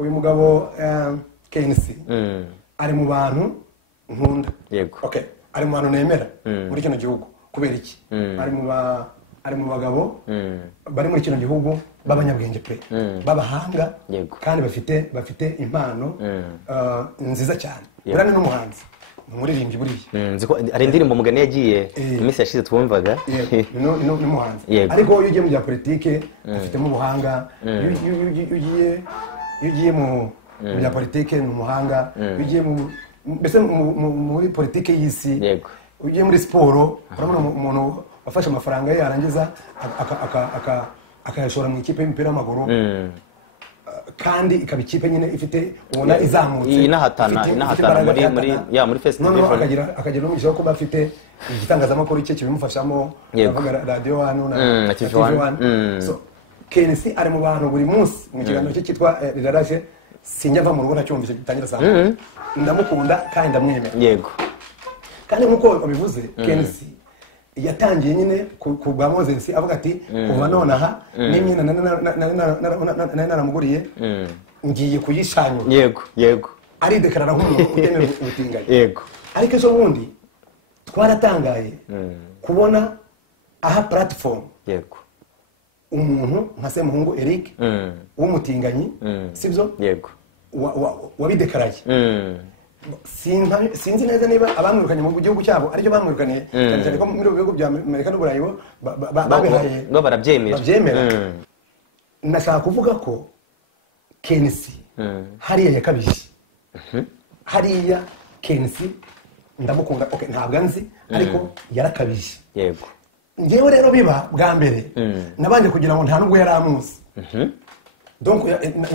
uyu mugabo KNC ari mu bantu nkunda. Yego. Okay, ari mu bantu nemera muri kino gihugu kubera iki? Ari mu bagabo bari muri kino gihugu b'abanyabwenge pe, b'abahanga kandi bafite impano nziza cyane. Burane n'umuhanzi, umuririmbyi buriya. Nziko ari indirimbo mugani yagiye iminsi yashize twumvaga. N'umuhanzi. Ariko iyo ugiye mu bya politike afitemo ubuhanga. Iyo ugiye mu bya politike ni umuhanga. Iyo ugiye mbese muri politike y'isi, ugiye muri siporo urabona umuntu wafashe amafaranga ye yarangiza akayashora mu ikipe y'umupira w'amaguru, kandi ikaba ikipe nyine ifite ubona izamutse inahatana muri first division, akagira n'umugisha wo kuba afite igitangazamakuru cye kibimufashamo, avuga radio hano na TV1. So KNC ari mu bantu buri munsi mu kiganiro cye cyitwa Riraraje, sinjya va mu rugo ntacyumvise gitangira saa. Ndamukunda kandi ndamwemera. Yego. Kandi nkuko babivuze KNC yatangiye nyine ku bwa Moses avuga ati kuva none aha n'imyenda naramuguriye ngiye kuyishanya. Yego. Ari dekarara nk'umuntu utemera ubutinganyi. Yego. Ariko ejo bundi twaratangaye kubona aha platform umuntu nka Semuhungu Eric w'umutinganyi, sibyo? Yego. Wabidekaraye. Sinzi neza niba abamwirukanye mu gihugu cyabo aricyo bamwirukaniye, cyane ko muri bihugu bya Amerika n'Uburayi bo barabyemera. Nashaka kuvuga ko KNC hariya yakabije. Hariya KNC ndamukunda, okay, ntabwo anzi ariko yarakabije. Yego. Ngewe rero biba bwa mbere nabanje kugira ngo nta nubwo yari amuzi. Donc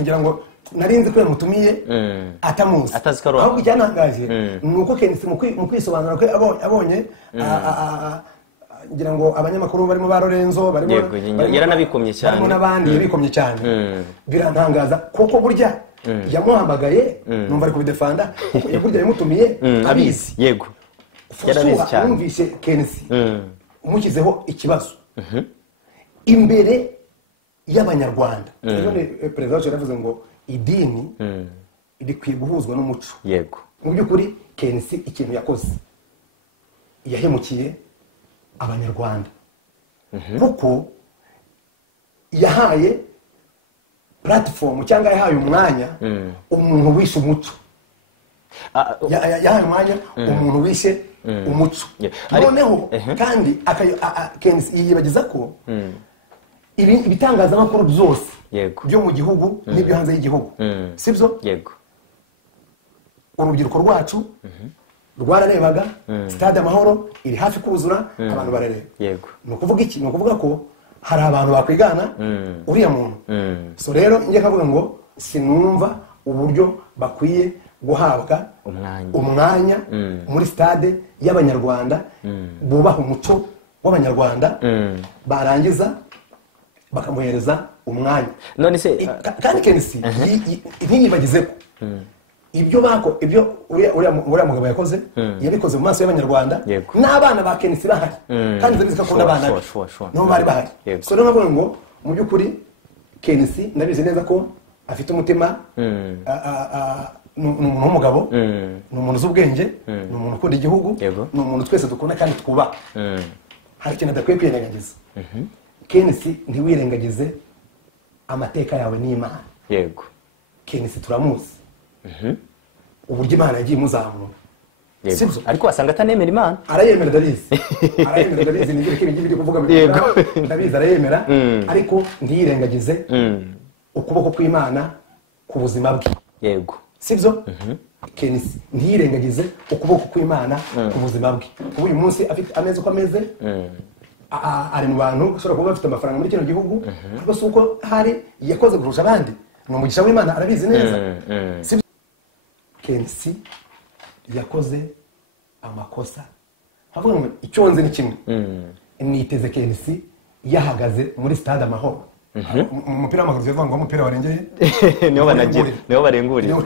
ngira ngo narinzi ko yamutumiye atamuzi, ahubwo icyantangaje ni uko KNC mu kwisobanura ko abonye ngira ngo abanyamakuru barimo ba Lorenzo barimo yaranabikomye cyane, barimo n'abandi yabikomye cyane. Birantangaza kuko burya yamuhamagaye numva ari kubidefanda kuko yaburya yamutumiye abizi. Yego. Yarabizi cyane. Numvise KNC umukizeho ikibazo imbere y'abanyarwanda. Perezida wacu yaravuze ngo idini rikwiye guhuzwa n'umuco. Yego. Mu by'ukuri KNC ikintu yakoze yahemukiye abanyarwanda kuko yahaye platform cyangwa yahaye umwanya umuntu wishe umuco. Yahaye umwanya umuntu wishe umuco. Noneho kandi KNC yibagiza ko ibitangazamakuru byose byo mu gihugu n'ibyo hanze y'igihugu, sibyo? Yego. Urubyiruko rwacu rwararebaga Stade Amahoro iri hafi kuzura, abantu barareba. Yego. Ni ukuvuga iki? Ni ukuvuga ko hari abantu bakwigana uriya muntu. So rero njye kavuga ngo sinumva uburyo bakwiye guhabwa umwanya muri stade y'abanyarwanda, bubaha umuco w'abanyarwanda, barangiza bakamuhereza umwanya. None se kandi KNC ntiyibagize ko ibyo uriya mugabo yakoze yabikoze mu maso y'abanyarwanda n'abana ba KNC bahari, kandi zabizi ko akunda abana nabo bari bahari. So rero nkavuga ngo mu by'ukuri KNC ndabizi neza ko afite umutima, ni umuntu w'umugabo, ni umuntu uzi ubwenge, ni umuntu ukunda igihugu, ni umuntu twese dukunda kandi twubaha. Hari ikintu adakwiye kwirengagiza. KNC ntiwirengagize amateka yawe n'Imana. Yego. KNC turamuzi uburyo Imana yagiye imuzamura, sibyo? Ariko wasanga atanemera Imana. Arayemera, ndabizi nigire ko ibingi biri kuvuga ndabizi arayemera, ariko ntiyirengagize ukuboko kw'Imana ku buzima bwe. Yego. Sibyo? KNC ntiyirengagize ukuboko kw'Imana ku buzima bwe. Uyu munsi afite ameze uko ameze, ari mu bantu ushobora kuba bafite amafaranga muri kino gihugu, ariko si uko hari yakoze kurusha abandi, ni umugisha w'Imana, arabizi neza. Sibyo? KNC yakoze amakosa. Havuga ngo icyo nzi ni kimwe, niteze KNC yahagaze muri Stade Amahoro. Umupira w'amaguru bivuga ngo umupira warengeye niho barengurira.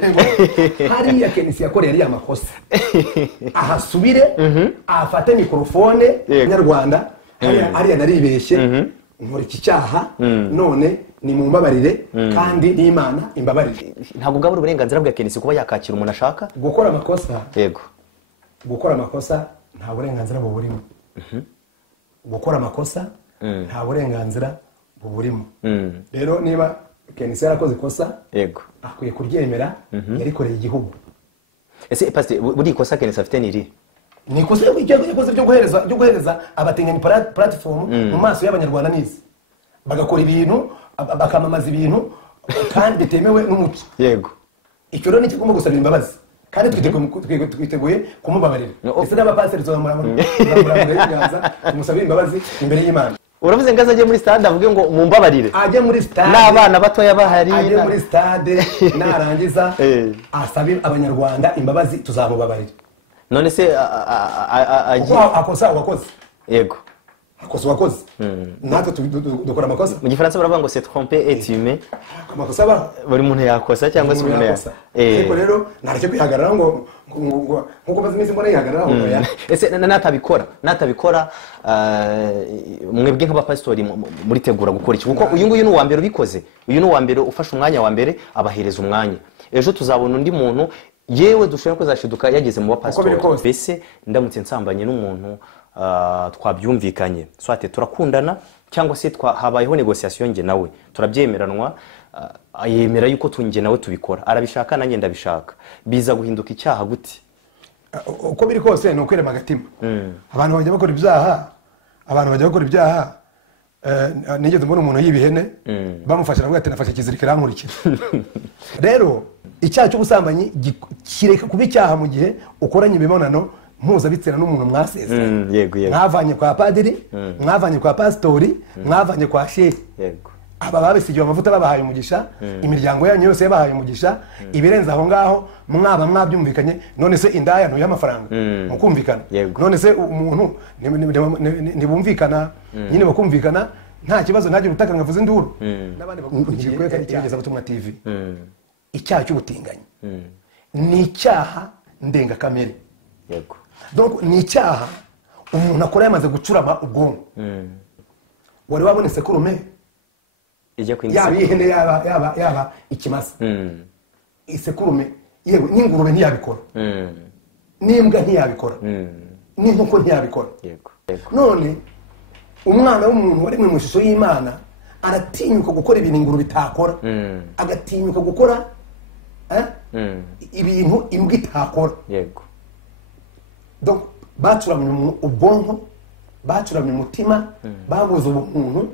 Hariya KNC yakoreye ariya makosa, ahasubire afate mikrofone nyarwanda, hariya naribeshye nkora iki cyaha, none ni mu mbabarire kandi n'Imana imbabarire. Ntabwo bwabura uburenganzira bwa Kenisi kuba yakakira umuntu ashaka gukora amakosa. Yego. Gukora amakosa nta burenganzira buburimo. Gukora amakosa nta burenganzira buburimo. Rero niba Kenisi yarakoze ikosa, yego, akwiye kuryemera, yarikoreye igihugu. Ese pastor buri ikosa Kenisi afite niri? Ni ikosa yakoze byo guhereza abatinganya platform mu maso y'abanyarwanda n'izi. Bagakora ibintu, bakamamaza ibintu kandi bitemewe n'umuco. Yego. Icyo rero ni kigomba gusaba imbabazi. Kandi twiteguye kumubabarira. Ese n'abapasiteri tuzamuramura tumusabira imbabazi imbere y'Imana. Uravuze ngo azaje muri stade avuge ngo mumbabarire. Ajye muri stade. N'abana batoya bahari. Ajye muri stade narangiza asabe abanyarwanda imbabazi tuzamubabarira. None se akosa wakoze. Yego. Akosa wakoze. Natwe dukora amakosa. Mu gifaransa baravuga ngo c'est tromper et humer. Amakosa ba buri muntu yakosa cyangwa se umuntu yakosa. Ariko rero nareke kwihagarara ngo nkuko bazi iminsi mbona yihagarara ngo ya. Ese natabikora mwebwe nk'abapastori muri tegura gukora iki kuko uyu nguyu ni uwa mbere ubikoze. Uyu ni uwa mbere ufashe umwanya wa mbere abahereza umwanya. Ejo tuzabona undi muntu yewe dushobora kuzashiduka yageze mu bapastori. Bese ndamutse nsambanye n'umuntu twabyumvikanye swate turakundana cyangwa se habayeho negotiation nge nawe turabyemeranwa, yemera yuko tunge nawe tubikora, arabishaka nanjye ndabishaka, biza guhinduka icyaha gute? Uko biri kose no kwirema agatima. Abantu bajya bakora ibyaha, nigeze mbona umuntu yibihene bamufasha nawe ati nafashe kizirikira nkurikira. Rero icyaha cy'ubusambanyi kireka kuba icyaha mu gihe ukoranye imibonano mpuzabitsina n'umuntu mwasezeranye. Yego. Mwavanye kwa padiri, mwavanye kwa pastori, mwavanye kwa shehe. Yego. Aba babisigiye amavuta babahaye umugisha, imiryango yanyu yose yabahaye umugisha, ibirenza aho ngaho mwabyumvikanye. None se indaya ntuye amafaranga mukumvikana. None se umuntu ntibumvikana nyine bakumvikana nta kibazo ntagire utaka ngavuze induru. Nabandi bakurikiye Yogeza Butumwa TV. Icyaha cy'ubutinganyi ni icyaha ndengakamere. Yego. Donc ni icyaha umuntu akora yamaze gucurama ubwonko. Wari wabone sekurume ijya kwinjira yaba ihene yaba ikimasa. Isekurume yewe n'ingurube ntiyabikora. N'imbwa ntiyabikora. N'inkoko ntiyabikora. Yego. None umwana w'umuntu wari mu ishusho y'Imana aratinyuka gukora ibintu ingurube itakora, agatinyuka gukora ibintu imbwa itakora. Yego. Donc bacuramye ubwonko, bacuramye umutima, babuze ubumuntu.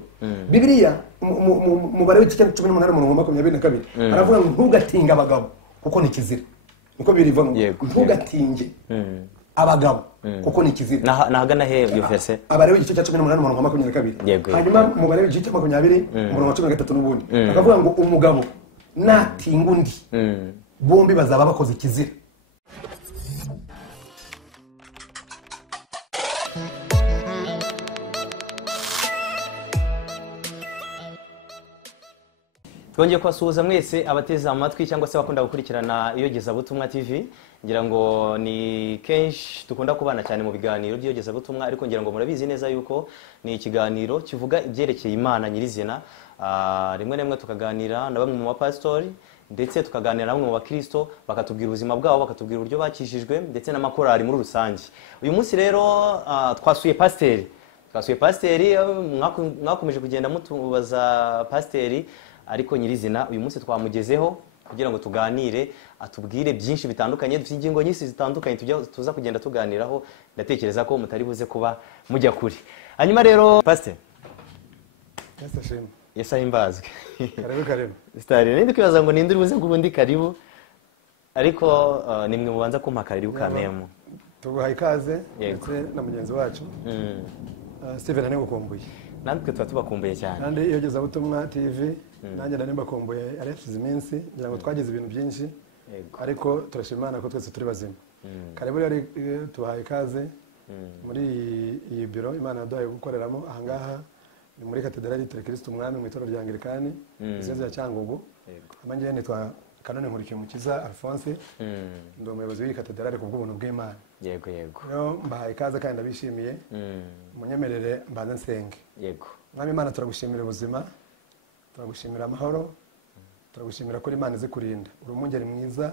Bibiliya mu bare w'iki 18:22 aravuga ngo ntugatinga abagabo kuko ni kizira. Niko biriva ngo ntugatinge abagabo kuko ni kizira. Nahagana he iyo verse? Abare w'iki 18:22. Hanyuma mu bare w'iki 20:13 n'ubundi akavuga ngo umugabo natinga undi bombi bazaba bakoze kizira. Twongeye kwasuhuza mwese abateze amatwi cyangwa se bakunda gukurikirana Yogeza Butumwa TV. Ngira ngo ni kenshi dukunda kubana cyane mu biganiro by'Yogeza Butumwa, ariko ngira ngo murabizi neza yuko ni ikiganiro kivuga ibyerekeye Imana nyirizina. Rimwe nemwe tukaganira na bamwe mu bapastori ndetse tukaganira namwe mu bakristo bakatubwira ubuzima bwabo, bakatubwira uburyo bakishijwe ndetse n'amakorari muri rusange. Uyu munsi rero twasuye pasiteri, mwakomeje kugenda mutubaza pasiteri, ariko nyirizina uyu munsi twamugezeho kugira ngo tuganire, atubwire byinshi bitandukanye. Dufite ingingo nyinshi zitandukanye tuza kugenda tuganiraho, ndatekereza ko mutari buze kuba mujya kuri. Hanyuma rero pasiteri, Yesa himbazwe. Karibu. Stari nindi kwibaza ngo ninde uribuze kubundi karibu, ariko nimwe mubanza kumpa karibu kamemo. Tuguhaye ikaze ndetse na mugenzi wacu Steven Anegukumbuye. Natwe tubakumbuye cyane. Kandi Yogeza Butumwa TV nanjye ndane mbakumbuye arashize iminsi ngira ngo twagize ibintu byinshi, ariko turashimana ko twese turi bazima. Karibu rero tubahaye ikaze muri iyi biro Imana yaduhaye gukoreramo ahangaha. Ni muri Katedrali yitiriwe Kristo Umwami mu itorero rya Anglikani Isenzi ya Cyangugu. Amanjye nitwa Kanone Nkurikimukiza Alphonse, ndi umuyobozi w'iyi katedrali ku bw'ubuntu bw'Imana. Yego. Rero mbahaye ikaze kandi ndabishimiye. Munyemerere mbanze nsenge. Yego. Mwami Imana turagushimira ubuzima, turagushimira amahoro, turagushimira ko Imana izi kurinda, uri umwungeri mwiza,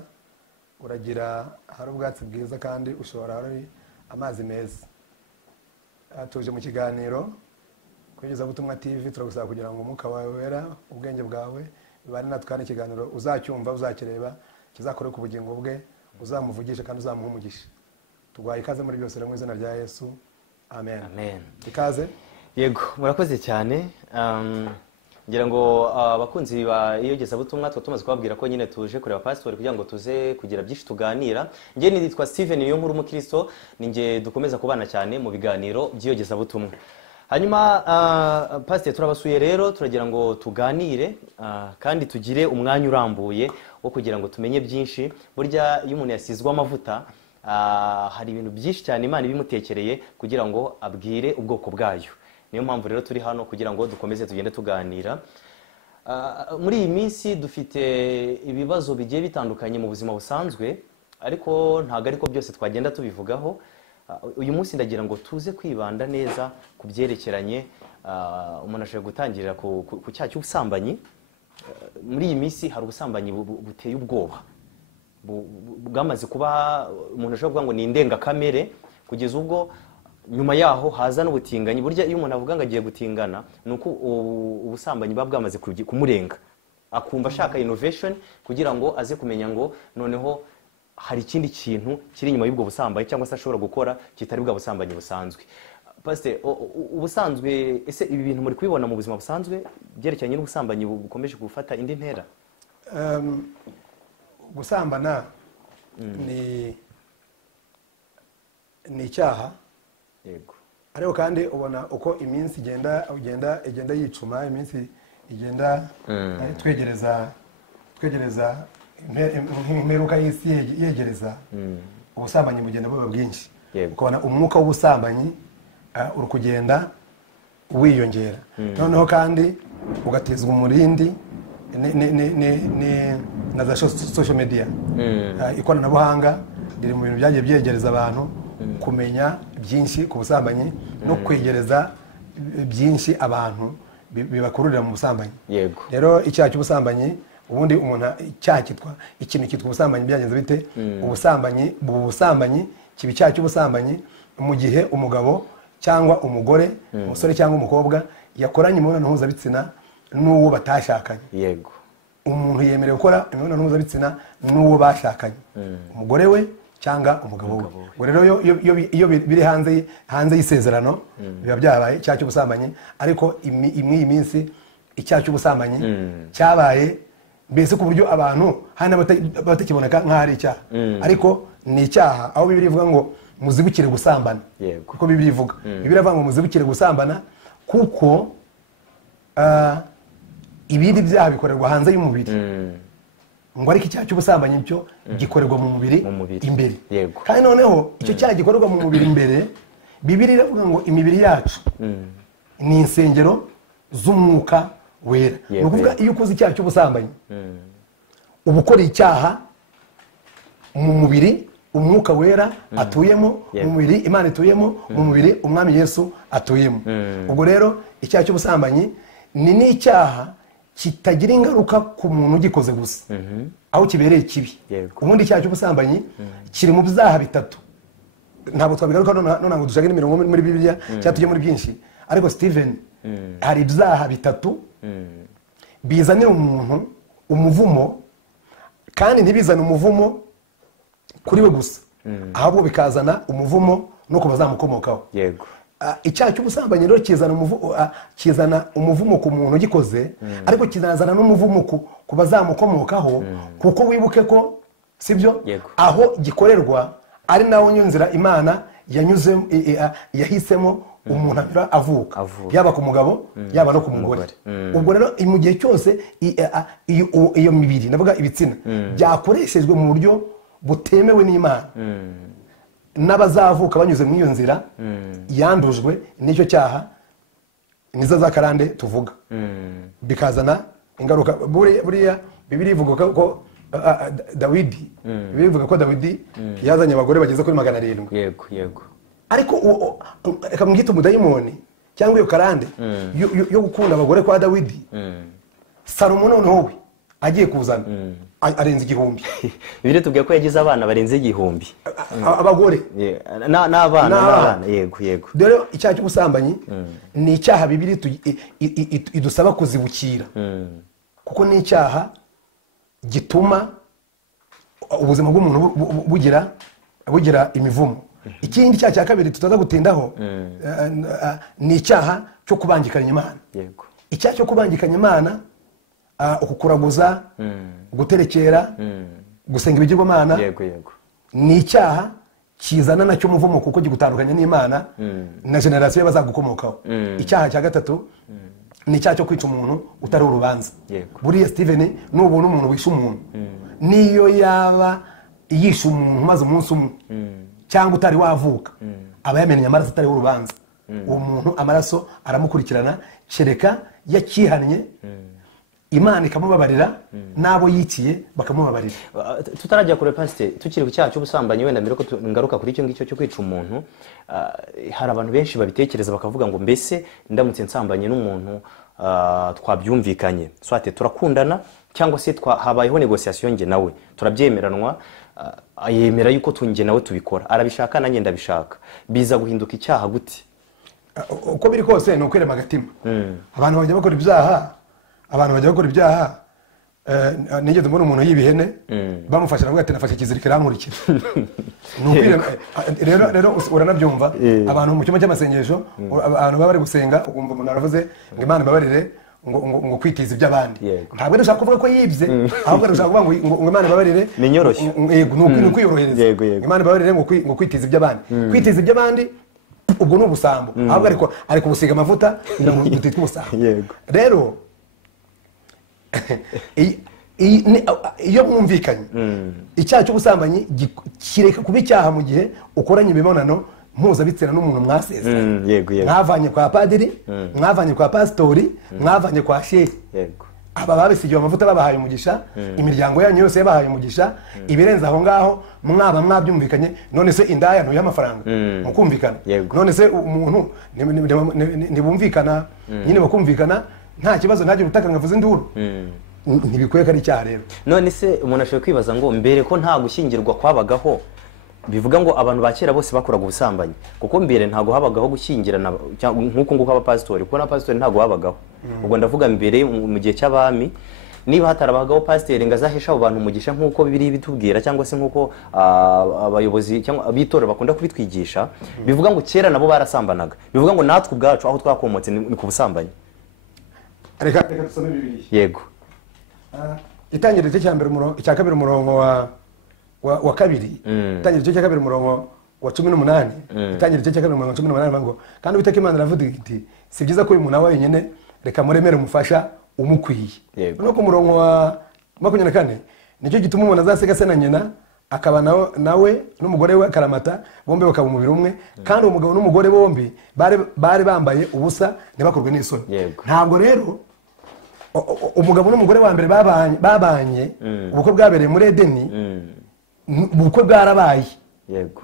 uragira hari ubwatsi bwiza kandi ushobora hari amazi meza. Tuje mu kiganiro kugeza butumwa TV, turagusaba kugira ngo umwuka wawe wera, ubwenge bwawe bibane natwe, kandi ikiganiro uzacyumva uzakireba kizakore ku bugingo bwe, uzamuvugishe kandi uzamuha umugisha. Tugwaye ikaze muri byose mu izina rya Yesu, amen. Amen. Ikaze. Yego, murakoze cyane. Ngira ngo abakunzi ba iyogezabutumwa tumaze kubabwira ko nyine tuje kureba pastor kugira ngo tuze kugira byinshi tuganira. Nge nitwa Steven Niyonkuru Mukristo, ninge dukomeza kubana cyane mu biganiro by'iyogezabutumwa. Hanyuma pastor turabasuye rero, turagira ngo tuganire kandi tugire umwanya urambuye wo kugira ngo tumenye byinshi. Burya iyo umuntu yasizwe amavuta hari ibintu byinshi cyane Imana ibimutekereye kugira ngo abwire ubwoko bwayo. Niyo mpamvu rero turi hano kugira ngo dukomeze tugende tuganira. Muri iyi minsi dufite ibibazo bigiye bitandukanye mu buzima busanzwe, ariko ntago ariko byose twagenda tubivugaho. Uyu munsi ndagira ngo tuze kwibanda neza ku byerekeranye umuntu ashobora gutangirira ku cyaha cy'ubusambanyi. Muri iyi minsi hari ubusambanyi buteye ubwoba, bwamaze kuba umuntu ashobora kuvuga ngo ni indengakamere, kugeza ubwo nyuma yaho haza n'ubutinganyi. Burya iyo umuntu avuga ngo agiye gutingana, nuko ubusambanyi buba bwamaze kumurenga, akumva ashaka innovation kugira ngo aze kumenya ngo noneho hari ikindi kintu kiri inyuma y'ubwo busambanyi cyangwa se ashobora gukora kitari bwa busambanyi busanzwe. Pastor, ubusanzwe ese ibi bintu muri kubibona mu buzima busanzwe byerekeranye n'ubusambanyi bukomeje gufata indi ntera? Gusambana ni icyaha. Yego. Ariko kandi ubona uko iminsi igenda yicuma, iminsi igenda twegereza imperuka y'isi yegereza, ubusambanyi bugenda buba bwinshi. Ukabona umwuka w'ubusambanyi uri kugenda wiyongera, noneho kandi ugatezwa umurindi na za social media. Ikoranabuhanga riri mu bintu byagiye byegereza abantu kumenya byinshi ku busambanyi no kwegereza byinshi abantu bibakururira mu busambanyi. Yego. Rero icyaha cy'ubusambanyi, ubundi umuntu ikintu cyitwa ubusambanyi byagenze bite? Ubusambanyi kiba icyaha cy'ubusambanyi mu gihe umugabo cyangwa umugore, umusore cyangwa umukobwa yakoranye imibonano mpuzabitsina n'uwo batashakanye. Yego. Umuntu yemerewe gukora imibonano mpuzabitsina n'uwo bashakanye, umugore we cyangwa umugabo we. Ngo rero iyo biri hanze y'isezerano biba byabaye icyaha cy'ubusambanyi. Ariko iyi minsi icyaha cy'ubusambanyi cyabaye mbese ku buryo abantu hano batakiboneka nk'aho ari icyaha, ariko ni icyaha. Aho Bibiliya ivuga ngo muzibukire gusambana, kuko Bibiliya ivuga, Bibiliya ivuga ngo muzibukire gusambana kuko ibindi byaha bikorerwa hanze y'umubiri, ngo ariko icyaha cy'ubusambanyi cyo gikorerwa mu mubiri imbere. Kandi noneho icyo cyaha gikorerwa mu mubiri imbere, Bibiliya iravuga ngo imibiri yacu ni insengero z'umwuka wera. Ni ukuvuga iyo ukoze icyaha cy'ubusambanyi uba ukoreye icyaha mu mubiri umwuka wera atuyemo, mu mubiri Imana ituyemo, mu mubiri umwami Yesu atuyemo. Ubwo rero icyaha cy'ubusambanyi ni n'icyaha kitagira ingaruka ku muntu ugikoze gusa, aho kibereye kibi. Ubundi icyaha cy'ubusambanyi kiri mu byaha bitatu, ntabwo twabigaruka none ngo dushake n'imirongo muri Bibiliya cyangwa tujye muri byinshi, ariko Steven, hari ibyaha bitatu bizanira umuntu umuvumo, kandi ntibizane umuvumo kuri we gusa, ahubwo bikazana umuvumo no ku bazamukomokaho. Yego. Icyaha cy'ubusambanyi rero kizana umuvumo ku muntu ugikoze, ariko kizazana n'umuvumo ku bazamukomokaho, kuko wibuke ko sibyo aho gikorerwa ari nawo nzira Imana yahisemo umuntu avuka, yaba ku mugabo yaba no ku mugore. Ubwo rero mu gihe cyose iyo mibiri, ndavuga ibitsina, byakoreshejwe mu buryo butemewe n'Imana, n'abazavuka banyuze muri iyo nzira yandujwe n'icyo cyaha, nizo za karande tuvuga, bikazana ingaruka. Buriya Bibiliya ivuga ko Dawidi, Bibiliya ivuga ko Dawidi yazanye abagore bageze kuri 700. Yego, yego. Ariko akamwita umudayimoni cyangwa iyo karande yo gukunda abagore kwa Dawidi, Salomo noneho we agiye kuzana arenze 1000. Bire tubwiye ko yagize abana barenze 1000. Abagore n'abana yego. Rero icyaha cy'ubusambanyi ni icyaha Bibiri idusaba kuzibukira. Kuko ni icyaha gituma ubuzima bw'umuntu bugira imivumo. Ikindi cyaha cya kabiri tutaza gutindaho ni icyaha cyo kubangikanya Imana. Yego. Icyaha cyo kubangikanya Imana, ukukuraguza, guterekera, gusenga ibigirwamana. Yego. Ni icyaha kizana nacyo umuvumo kuko gigutandukanya n'Imana na generasiyo y'abazagukomokaho. Icyaha cya gatatu ni icyaha cyo kwica umuntu utari urubanza. Buriya Steven nubona umuntu wishe umuntu niyo yaba yishe umuntu maze umunsi umwe cyangwa utari wavuka aba yamenye amaraso atari urubanza. Uwo muntu amaraso aramukurikirana kereka yakihannye Imana ikamubabarira nabo yikiye bakamubabarira. Tutarajya kure pastor, tukiri ku cyaha cy'ubusambanyi wenda mbere ko ngaruka kuri icyo ngicyo cyo kwica umuntu, hari abantu benshi babitekereza bakavuga ngo mbese ndamutse nsambanye n'umuntu twabyumvikanye, swate turakundana cyangwa se habayeho negociation nge nawe turabyemeranwa, yemera yuko tunge nawe tubikora, arabishaka nanjye ndabishaka, biza guhinduka icyaha gute? Uko biri kose ni ukwirema agatima. Abantu bajya bakora ibyaha, nigeze mbona umuntu y'ibihene bamufasha navuga ati nafashe ikiziriko rankurikira. Rero uranabyumva abantu mu cyuma cy'amasengesho, abantu baba bari gusenga umuntu aravuze ngo Imana ibabarire ngo kwitiza iby'abandi. Ntabwo ndashaka kuvuga ko yibye, ahubwo ndashaka kuvuga ngo Imana ibabarire ni nyoroshye. Yego, ni kwiyorohereza. Imana ibabarire ngo kwitiza iby'abandi. Kwitiza iby'abandi ubwo ni ubusambo, ahubwo ariko gusiga amavuta ngo dutitwe ubusambo. Rero iyo mwumvikanye icyaha cy'ubusambanyi kireka kuba icyaha mu gihe ukoranye imibonano mpuzabitsina n'umuntu mwasezeranye. Mwavanye kwa padiri, mwavanye kwa pasitori, mwavanye kwa shehe. Aba babisigiwe amavuta babahaye umugisha, imiryango yanyu yose yabahaye umugisha, ibirenze aho ngaho mwabyumvikanye. None se indaya ntuye amafaranga mukumvikana, none se umuntu ntibumvikana nyine bakumvikana, nta kibazo ntagira utaka ngavuze induru, ntibikwiye ko ari icyaha. Rero none se umuntu ashobora kwibaza ngo mbere ko nta gushyingirwa kwabagaho, bivuga ngo abantu ba kera bose bakoraga ubusambanyi, kuko mbere ntago habagaho gushyingirana nk'uko nguko abapasitori, kuko n'abapasitori ntago habagaho. Ubwo ndavuga mbere mu gihe cy'abami, niba hatarabagaho pasiteri ngo azahesha abo bantu umugisha nk'uko Bibiliya bitubwira, cyangwa se nk'uko abayobozi cyangwa abitorero bakunda kubitwigisha, bivuga ngo kera nabo barasambanaga, bivuga ngo natwe ubwacu aho twakomotse ni ku busambanyi. Reka dusome Bibiliya. Yego. Itangiriro icya kabiri umurongo wa kabiri, itangiriro cya kabiri umurongo wa 18, itangiriro cya kabiri umurongo wa 18 ngo kandi Uwiteka Imana aravuga iti si byiza ko uyu muntu wenyine, reka muremere umufasha umukwiye. No ku murongo wa 24 nicyo gituma umuntu azasiga se na nyina akaba nawe n'umugore we akaramata, bombe bakaba umubiri umwe, kandi umugabo n'umugore bombi bari bambaye ubusa ntibakorwe n'isoni. Ntabwo rero umugabo n'umugore wa mbere babanye, ubukwe bwabereye muri Edeni, ubukwe bwarabaye.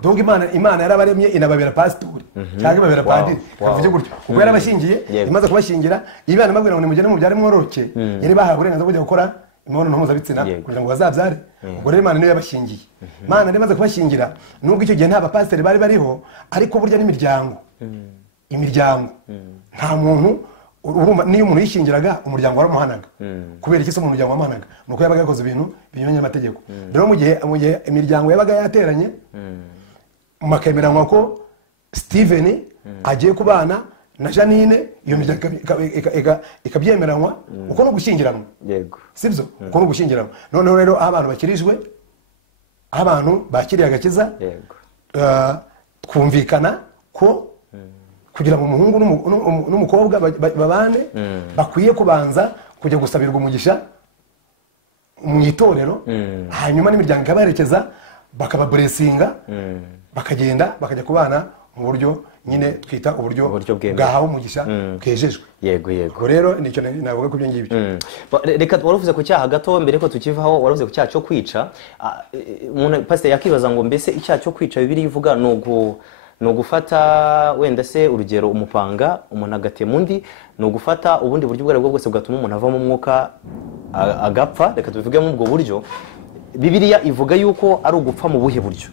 Donc Imana yarabaremye inababera pasitori cyangwa ibabera padiri, kavuge gutyo, kuko yarabashingiye, imaze kubashingira Imana imabwira ngo nimugende mubyare mworoke, yari bahawe uburenganzira bwo gukora imibonano mpuzabitsina kugira ngo bazabyare. Ubwo rero Imana niyo yabashingiye. Imana yari imaze kubashingira, nubwo icyo gihe nta bapasiteri bari bariho, ariko burya n'imiryango, nta muntu urumva niyo umuntu yishingiraga umuryango waramuhanaga. Kubera iki se mu muryango wamuhanaga? Nuko yabaga yakoze ibintu binyuranye n'amategeko. Rero mu gihe imiryango yabaga yateranye, makemeranywa ko Steven agiye kubana na Janine, iyo miryango ikabyemeranwa, uko no gushyingiranwa. Sibyo? Uko no gushyingiranwa. Noneho rero abantu bakirijwe, abantu bakiriye agakiza, twumvikana ko kugira ngo umuhungu n'umukobwa babane, bakwiye kubanza kujya gusabirwa umugisha mu itorero, hanyuma n'imiryango ikabaherekeza bakababuresinga, bakagenda bakajya kubana mu buryo nyine twita uburyo bwahawe umugisha bwejejwe. Yego. Rero nicyo navuga ku byo ngibyo. Reka waravuze ku cyaha gato mbere ko tukivaho, waravuze ku cyaha cyo kwica. Umuntu pastor yakibaza ngo mbese icyaha cyo kwica Bibiliya ivuga ni ugufata wenda se urugero umupanga umuntu agatema undi, ni ugufata ubundi buryo ubwo aribwo bwose bwatuma umuntu avamo umwuka agapfa. Reka tubivuge muri ubwo buryo. Bibiliya ivuga yuko ari ugupfa mu buhe buryo?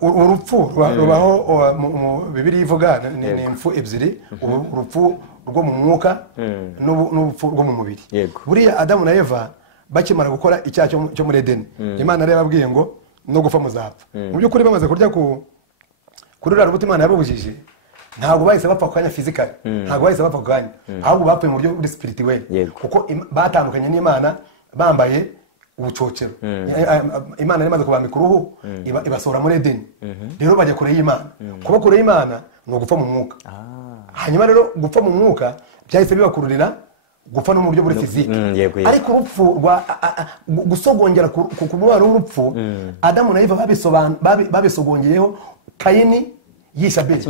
Urupfu rubaho mu Bibiliya ivuga ni impfu ebyiri, urupfu rwo mu mwuka n'urupfu rwo mu mubiri. Buriya Adamu na Eva bakimara gukora icyaha cyo muri Edeni, Imana yari yababwiye ngo no gupfa muzapfa. Mu by'ukuri bamaze kurya kuri ruriya rubuto Imana yababujije, ntabwo bahise bapfa ku kanya physically, ntabwo bahise bapfa ku kanya, ahubwo bapfuye mu buryo buri spirituel, kuko batandukanye n'Imana bambaye ubucocero. Imana yari imaze kubambika uruhu ibasohora muri Edeni, rero bajya kure y'Imana. Kuba kure y'Imana ni ugupfa mu mwuka. Hanyuma rero gupfa mu mwuka byahise bibakururira gupfa no mu buryo buri fizike. Ariko urupfu rwa gusogongera ku mubano w'urupfu, Adamu na Eva babisogongeyeho, Kayini yisha Abeli.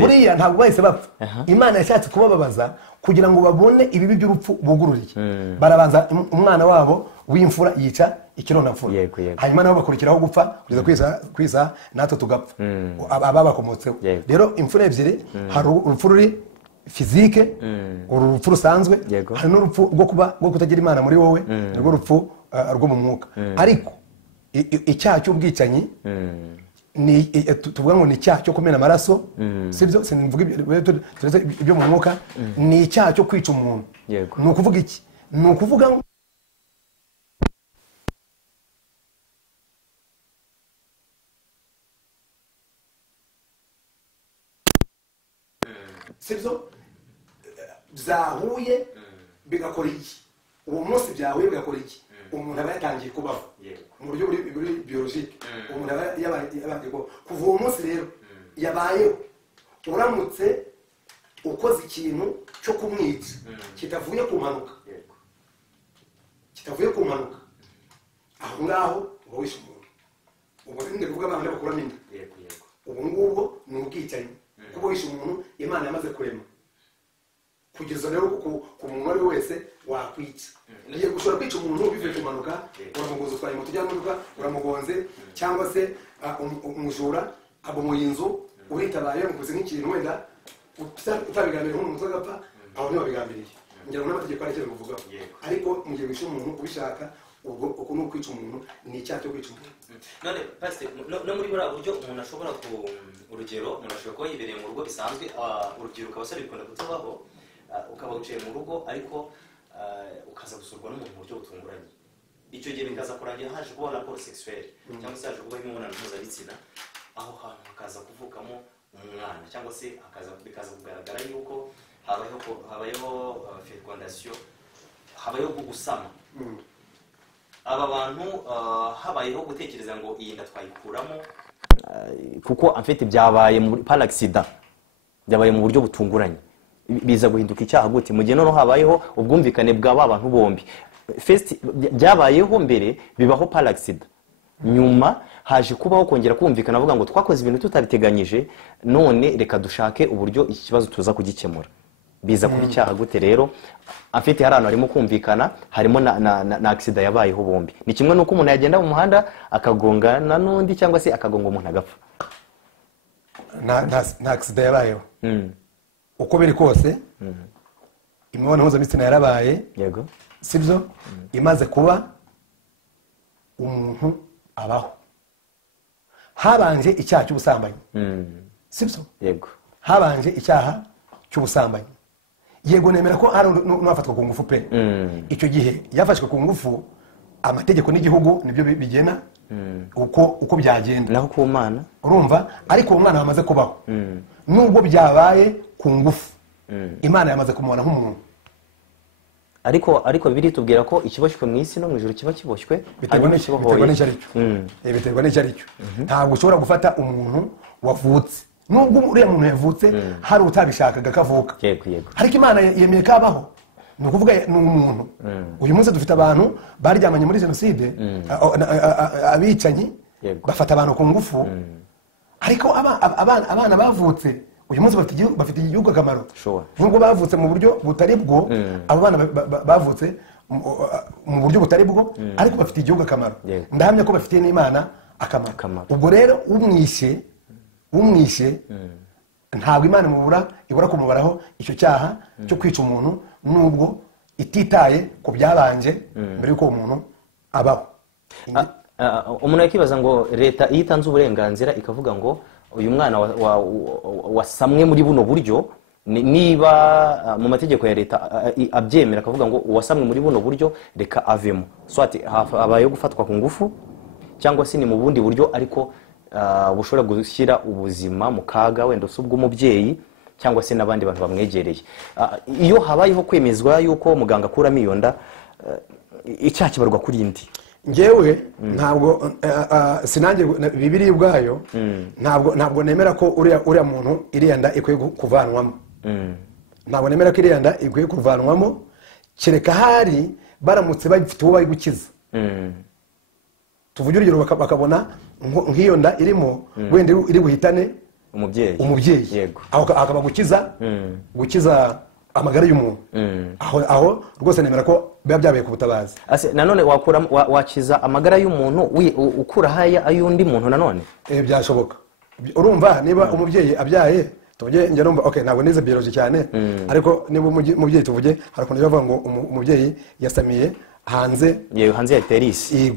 Buriya ntabwo bahise bapfa. Imana yashatse kubababaza kugira ngo babone ibibi by'urupfu bugururiye. Barabanza umwana wabo w'imfura yica ikironamfura, hanyuma nabo bakurikiraho gupfa kugeza kwisa natwe tugapfa ababakomotseho. Rero imfura ebyiri, hari urupfu ruri fizike, urupfu rusanzwe, hari n'urupfu rwo kutagira Imana muri wowe, nirwo rupfu rwo mu mwuka. Ariko icyaha cy'ubwicanyi tuvuga ngo ni icyaha cyo kumena amaraso, sibyo? Simvuga ibyo mu mwuka, ni icyaha cyo kwica umuntu. Ni ukuvuga iki? Ni ukuvuga sibyo byahuye bigakora iki? Uwo munsi byahuye bigakora iki? Umuntu aba yatangiye kubaho mu buryo buri biologique. Umuntu aba yabaye kuva uwo munsi rero yabayeho. Uramutse ukoze ikintu cyo kumwica kitavuye ku mpanuka, aho ngaho uba wishe umuntu. Ubwo ndi kuvuga abantu bakuramo inda, ubu ngubwo ni ubwicanyi, kuko wishe umuntu Imana yamaze kurema. Kugeza rero ku muntu ari wese wakwica. Niye gushobora kwica umuntu bivuye kumanuka, uramugoza utwaye moto cyangwa imodoka uramugonze, cyangwa se umujura abomoye inzu uritabaye mukuze nk'ikintu wenda utabigambiriye nk'umuntu agapfa, aho niho bigambiriye. Ngira ngo n'amategeko arekera kuvugaho. Ariko mu gihe wishe umuntu ubishaka, ubwo uko no kwica umuntu ni icyaha cyo kwica umuntu. None pastor, no muri buriya buryo umuntu ashobora urugero, umuntu ashobora kuba yibereye mu rugo bisanzwe, urubyiruko abasore bikunda kutubaho, ukaba uciye mu rugo ariko ukaza gusurwa n'umuntu mu buryo butunguranye. Icyo gihe bikaza kurangira haje kuba rapport sexuelle, cyangwa se haje kuba imibonano mpuzabitsina, aho hantu hakaza kuvukamo umwana, cyangwa se bikaza kugaragara yuko habayeho fecondation, habayeho gusama. Aba bantu habayeho gutekereza ngo iyi nda twayikuramo, kuko en fait byabaye par accident, byabaye mu buryo butunguranye, biza guhinduka icyaha gute? Mu gihe noneho habayeho ubwumvikane bwa bantu bombi. First byabayeho mbere bibaho par accident, nyuma haje kubaho kongera kumvikana avuga ngo twakoze ibintu tutabiteganyije, none reka dushake uburyo iki kibazo tuza kugikemura. Biza kuba icyaha gute rero? Afite hari ahantu harimo kumvikana, harimo na accident yabayeho bombi. Ni kimwe nuko umuntu yagenda mu muhanda akagongana n'undi, cyangwa se akagonga umuntu agapfa. Na accident yabayeho. Uko biri kose imibonano mpuzabitsina yarabaye, yego, sibyo? Imaze kuba umuntu abaho, habanje icyaha cy'ubusambanyi, sibyo? Yego, habanje icyaha cy'ubusambanyi. Yego, nemera ko ari n'afatwa ku ngufu pe. Icyo gihe yafashwe ku ngufu, amategeko n'igihugu nibyo bigena uko byagenda. Naho ku Mana urumva, ariko umwana wamaze kubaho, nubwo byabaye ku ngufu, Imana yamaze kumubona nk'umuntu. Ariko Bibiliya tubwira ko ikiboshywe mu isi no mu ijuru kiba kiboshywe, biterwa n'icyo ari cyo. Ntabwo ushobora gufata umuntu wavutse, nubwo uriya muntu yavutse hari utabishakaga kavuka, ariko Imana yemeye kabaho. Ni ukuvuga ni umuntu. Uyu munsi dufite abantu baryamanye muri jenoside, abicanyi bafata abantu ku ngufu, ariko abana bavutse uyu munsi bafite igihugu akamaro. Nubwo bavutse mu buryo butari bwo, abo bana bavutse mu buryo butari bwo, ariko bafite igihugu akamaro. Ndahamya ko bafitiye n'Imana akamaro. Ubwo rero umwishe umwishe ntabwo imana ibura kumubaraho icyo cyaha cyo kwica umuntu nubwo ititaye ku byabanje mbere y'uko umuntu abaho. Umuntu yakibaza ngo leta iyo itanze uburenganzira ikavuga ngo uyu mwana wasamwe muri buno buryo, niba mu mategeko ya leta abyemera akavuga ngo uwasamwe muri buno buryo reka avemo, swati habayeho gufatwa ku ngufu cyangwa se ni mu bundi buryo ariko bushobora gushyira ubuzima mu kaga, wenda si ubw'umubyeyi cyangwa se n'abandi bantu bamwegereye. Iyo habayeho kwemezwa yuko muganga akuramo iyo nda, icyaha kibarwa kuri indi. Ngewe ntabwo sinange Bibiliya ubwayo ntabwo nemera ko uriya muntu iriya nda ikwiye kuvanwamo. Ntabwo nemera ko iriya nda ikwiye kuvanwamo, kereka hari baramutse bafite uwo bari gukiza. Tuvuge urugero bakabona nk'iyo nda irimo wenda iri buhitane umubyeyi, akaba gukiza amagara y'umuntu. Aho rwose nemera ko biba byabaye ku butabazi. Nanone wakiza amagara y'umuntu ukura haya ay'undi muntu nanone? Byashoboka. Urumva niba umubyeyi abyaye, tuvuge njye numva ntabwo nize biology cyane, ariko niba umubyeyi tuvuge hari ukuntu bavuga ngo umubyeyi yasamiye hanze ya terisi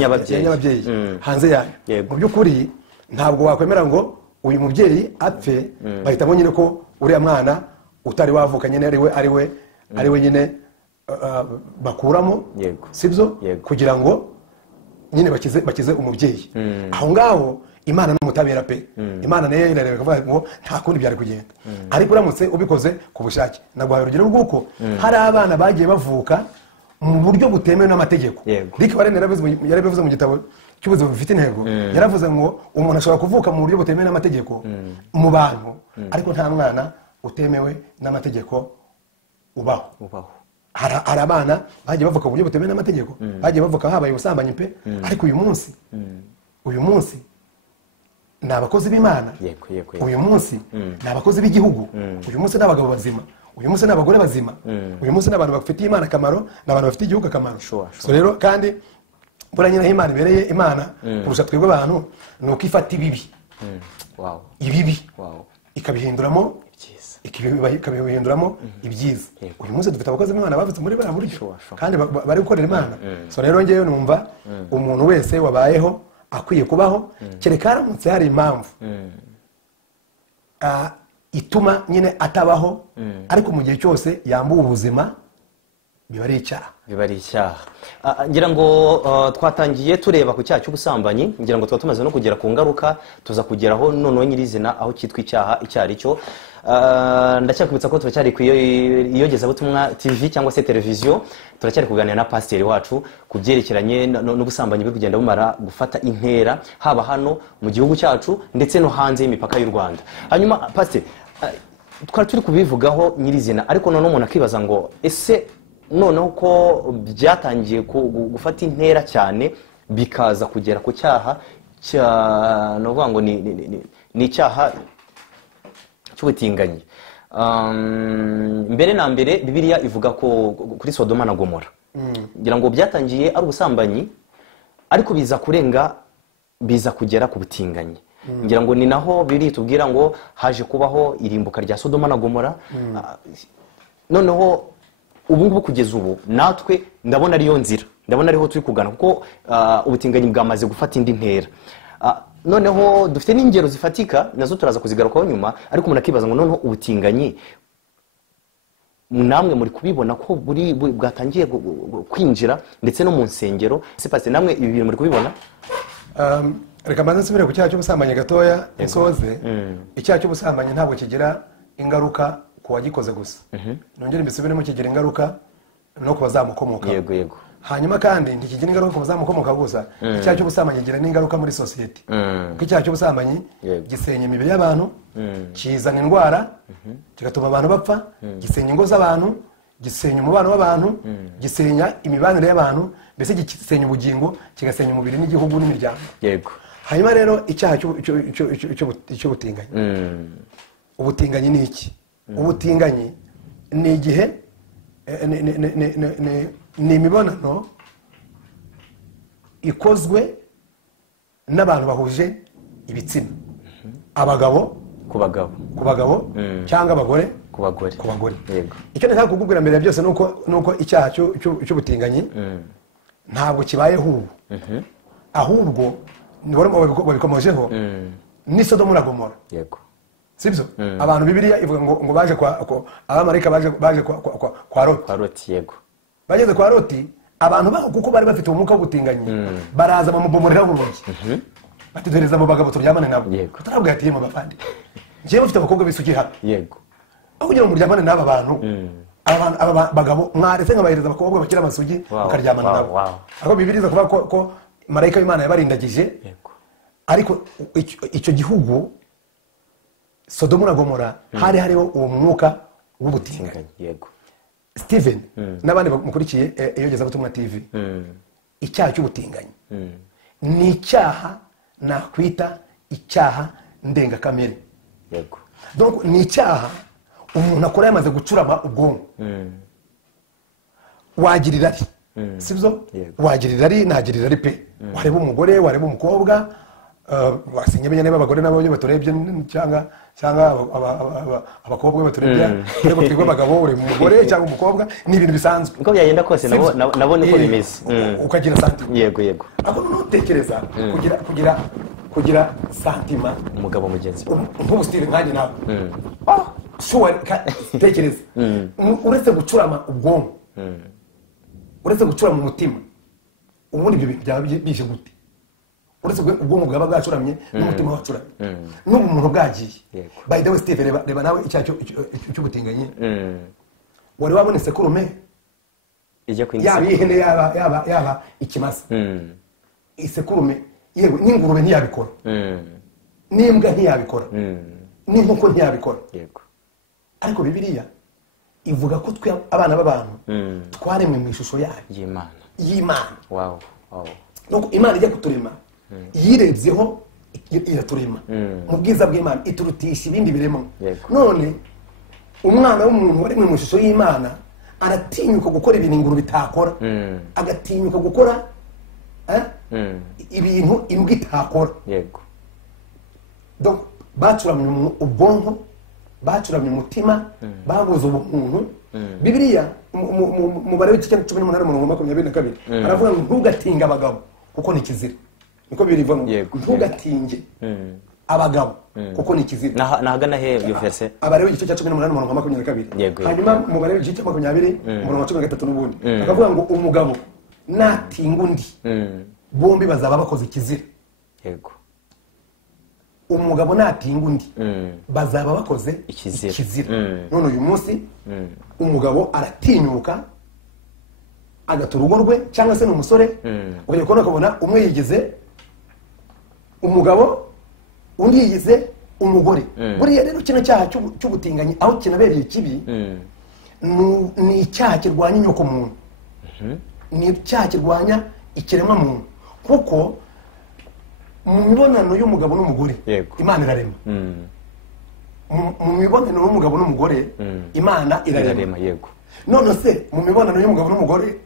y'ababyeyi hanze yayo. Mu by'ukuri ntabwo wakwemera ngo uyu mubyeyi apfe bahitamo nyine ko uriya mwana utari wavuka nyine ari we nyine bakuramo, sibyo, kugira ngo nyine bakize umubyeyi. Aho ngaho Imana n'umutabera pe, Imana nayo irareba ikavuga ngo nta kundi byari kugenda. Ariko uramutse ubikoze ku bushake, naguhaye urugero rw'uko hari abana bagiye bavuka mu buryo butemewe n'amategeko. Rick Warren yarabivuze mu gitabo cy'ubuzima bufite intego, yaravuze ngo umuntu ashobora kuvuka mu buryo butemewe n'amategeko mu bantu, ariko nta mwana utemewe n'amategeko ubaho. Hari abana bagiye bavuka mu buryo butemewe n'amategeko, bagiye bavuka habaye ubusambanyi pe, ariko uyu munsi ni abakozi b'Imana. Uyu munsi ni abakozi b'igihugu. Uyu munsi ni abagabo bazima. Uyu munsi ni abagore bazima. Uyu munsi ni abantu bafitiye Imana akamaro, ni abantu bafitiye igihugu akamaro. So rero kandi buriya nyine Imana ibereye Imana kurusha twebwe abantu ni uko ifata ibibi ikabihinduramo ibyiza. Uyu munsi dufite abakozi b'Imana bavutse muri buriya buryo kandi bari gukorera Imana. So rero ngewe numva umuntu wese wabayeho akwiye kubaho, kereka haramutse hari impamvu ituma nyine atabaho, ariko mu gihe cyose yambuwe ubuzima biba ari icyaha. Ngira ngo twatangiye tureba ku cyaha cy'ubusambanyi, ngira ngo tuba tumaze no kugera ku ngaruka, tuza kugeraho noneho nyirizina aho cyitwa icyaha icyo ari cyo. Ndacyakubitsa ko turacyari ku iyogezabutumwa TV cyangwa se televiziyo, turacyari kuganira na pasiteri wacu ku byerekeranye n'ubusambanyi buri kugenda bumara gufata intera haba hano mu gihugu cyacu ndetse no hanze y'imipaka y'u Rwanda. Hanyuma pasiteri, twari turi kubivugaho nyirizina, ariko noneho umuntu akibaza ngo ese noneho ko byatangiye gufata intera cyane bikaza kugera ku cyaha novuga ngo ni icyaha cy'ubutinganyi. Mbere na mbere Bibiliya ivuga ko kuri Sodoma na Gomora ngira ngo byatangiye ari ubusambanyi, ariko biza kugera ku butinganyi. Ngira ngo ni naho biri tubwira ngo haje kubaho irimbuka rya Sodoma na Gomora. Noneho ubu ngubu kugeza ubu natwe ndabona ariyo nzira, ndabona ariho turi kugana, kuko ubutinganyi bwamaze gufata indi ntera. Noneho dufite n'ingero zifatika nazo turaza kuzigarukaho nyuma, ariko umuntu akibaza ngo noneho ubutinganyi namwe muri kubibona ko bwatangiye kwinjira ndetse no mu nsengero. Sipasi namwe ibi bintu muri kubibona? Reka mbanze nsubire ku cyaha cy'ubusambanyi gatoya nsoze. Icyaha cy'ubusambanyi ntabwo kigira ingaruka ku wagikoze gusa, nongere mbisubiremo, kigira ingaruka no ku bazamukomoka. Yego. Hanyuma kandi ntikigira ingaruka ku bazamukomoka gusa, icyaha cy'ubusambanyi kigira n'ingaruka muri sosiyete. Kuko icyaha cy'ubusambanyi gisenya imibiri y'abantu, kizana indwara, kigatuma abantu bapfa, gisenya ingo z'abantu, gisenya umubano w'abantu, gisenya imibanire y'abantu, mbese gisenya ubugingo, kigasenya umubiri n'igihugu n'imiryango. Yego. Hanyuma rero icyaha cy'ubutinganyi, ubutinganyi ni iki? Ubutinganyi ni igihe ni imibonano ikozwe n'abantu bahuje ibitsina. abagabo ku bagabo cyangwa abagore ku bagore yego. icyo nashaka kukubwira mbere ya byose nuko icyaha cy'ubutinganyi ntabwo kibayeho ubu, ahubwo babikomojeho ni Sodomu na Gomora. Yego. Sibyo? Abantu Bibiliya ivuga ngo baje abamarayika baje kwa Loti. Yego. Bageze kwa Loti, abantu baho kuko bari bafite umwuka w'ubutinganyi baraza bamubomorera urugi. Batidereza mu bagabo turyamane nabo. Tutarabwiye ati yemo bafandi. Ngiye bafite abakobwa bisuki hano. Yego. Aho kugira ngo muryamane n'aba bantu. Aba bagabo mwaretse nkabahereza abakobwa bakira amasugi bakaryamana nabo. Aho Bibiliya kuvuga ko marayika w'Imana yabarindagije. Yego. Ariko icyo gihugu Sodomu na Gomora hari hariho uwo mwuka w'ubutinganyi. Yego. Steven n'abandi mukurikiye Iyogezabutumwa TV, icyaha cy'ubutinganyi ni icyaha nakwita icyaha ndengakamere. Yego. Donc ni icyaha umuntu akora yamaze gucurama ubwonko. Wagirira ari sibyo? Wagirira ari nagirira ari pe. Wareba umugore, wareba umukobwa, wasinye benya n'abagore nabo baturebye cyangwa abakobwa baturebye, rero twebwe abagabo uri umugore cyangwa umukobwa ni ibintu bisanzwe. Uko byagenda kose nabo niko bimeze. Ukagira santima. Yego. Ako nutekereza kugira santima umugabo mugenzi nk'ubu Steve nkanjye nawe. Sure tekereza. Uretse gucurama ubwonko. Uretse gucurama umutima. Ubundi ibyo bintu byaba bije gute? Uretse ubwonko bwaba bwacuramye n'umutima wacuramye n'umuntu bwagiye. By the way Steve, reba nawe icyaha cy'ubutinganyi. Wari wabone sekurume ijya kwinjira yaba ihene yaba ikimasa. Isekurume yewe n'ingurube ntiyabikora, n'imbwa ntiyabikora, n'inkoko ntiyabikora. Yego. Ariko Bibiliya ivuga ko twe abana b'abantu twaremwe mu ishusho y'Imana. Wow. Nuko Imana ijya kuturema yirebyeho iraturema mu bwiza bw'Imana, iturutisha ibindi biremwa. None umwana w'umuntu waremwe mu ishusho y'Imana aratinyuka gukora ibintu ingurube itakora, agatinyuka gukora ibintu imbwa itakora. Yego. Donc bacuramye ubwonko, bacuramye umutima, babuze ubumuntu. Bibiliya mu bare w'icyo 18:22 aravuga ngo ntugatinga abagabo kuko ni kizira. Niko biriva ngo ntugatinge abagabo kuko ni kizira. Nahagana he iyo verse? Abare w'icyo 18:22. Hanyuma mu bare w'icyo 20:13 n'ubundi akavuga ngo umugabo natinga undi bombi bazaba bakoze ikizira. Yego. Umugabo natinga undi bazaba bakoze ikizira. None uyu munsi umugabo aratinyuka agatura urugo rwe cyangwa se n'umusore ukajya kubona umwe yigize umugabo undi yigize umugore. Buriya rero kino cyaha cy'ubutinganyi aho kinabereye kibi ni icyaha kirwanya inyoko muntu, ni icyaha kirwanya ikiremwa muntu, kuko mu mibonano y'umugabo n'umugore Imana irarema. Mu mibonano y'umugabo n'umugore Imana irarema. Yego. None se mu mibonano y'umugabo n'umugore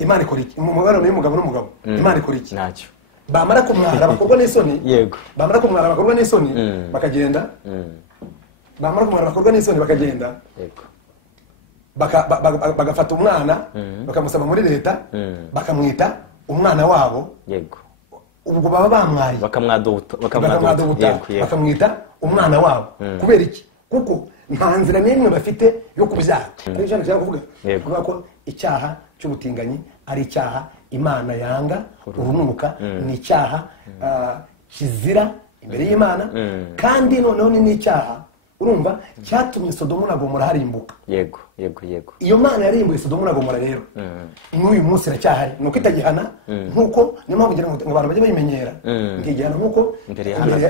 Imana ikora iki? Mu mibonano y'umugabo n'umugabo Imana ikora iki? Ntacyo. Bamara kumwara bakorwa n'isoni. Yego. Bamara kumwara bakorwa n'isoni bakagenda. Bamara kumwara bakorwa n'isoni bakagenda. Yego. Bagafata umwana bakamusaba muri leta bakamwita umwana wabo. Yego. Ubwo baba bamwaye bakamwita umwana wabo. Kubera iki? Kuko nta nzira n'imwe bafite yo kubyara. Kuri cyane cyangwa kuvuga ko icyaha cy'ubutinganyi ari icyaha Imana yanga urunuka, ni icyaha kizira imbere y'Imana, kandi noneho ni icyaha urumva cyatumye Sodomu na Gomora harimbuka. Yego. Iyo Mana yarimbuye Sodomu na Gomora rero n'uyu munsi iracyahari, nuko itagihana nkuko niyo mpamvu ngira ngo abantu bajye bayimenyera ntigihana nkuko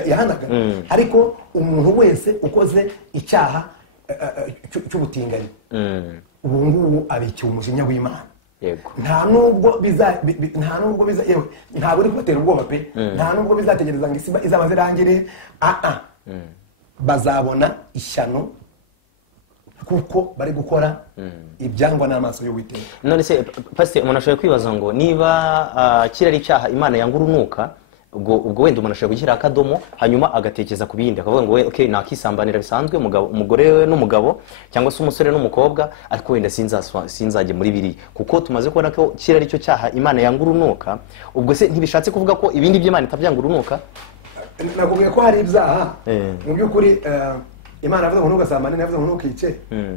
yahanaga. Ariko umuntu wese ukoze icyaha cy'ubutinganyi ubu ngubu abikiye umujinya w'Imana. Yego. Nta nubwo biza yewe ntabwo uri kubatera ubwoba pe, nta nubwo bizategereza ngo isi izaba zirangire. Bazabona ishyano kuko bari gukora ibyangwa n'amaso y'Uwiteka. None se pastor, umuntu ashobora kwibaza ngo niba kirari cyaha Imana yanga urunuka, ubwo wenda umuntu ashobora gushyira akadomo hanyuma agatekereza ku bindi akavuga ngo okay nakisambanira bisanzwe umugore we n'umugabo cyangwa se umusore n'umukobwa ariko wenda sinzajye muri biri kuko tumaze kubona ko kira ari cyo cyaha Imana yanga urunuka ubwo se ntibishatse kuvuga ko ibindi by'Imana itabyanga urunuka nakubwiye ko hari ibyaha mu by'ukuri Imana yavuze ngo ntugasambane yavuze ngo ntukice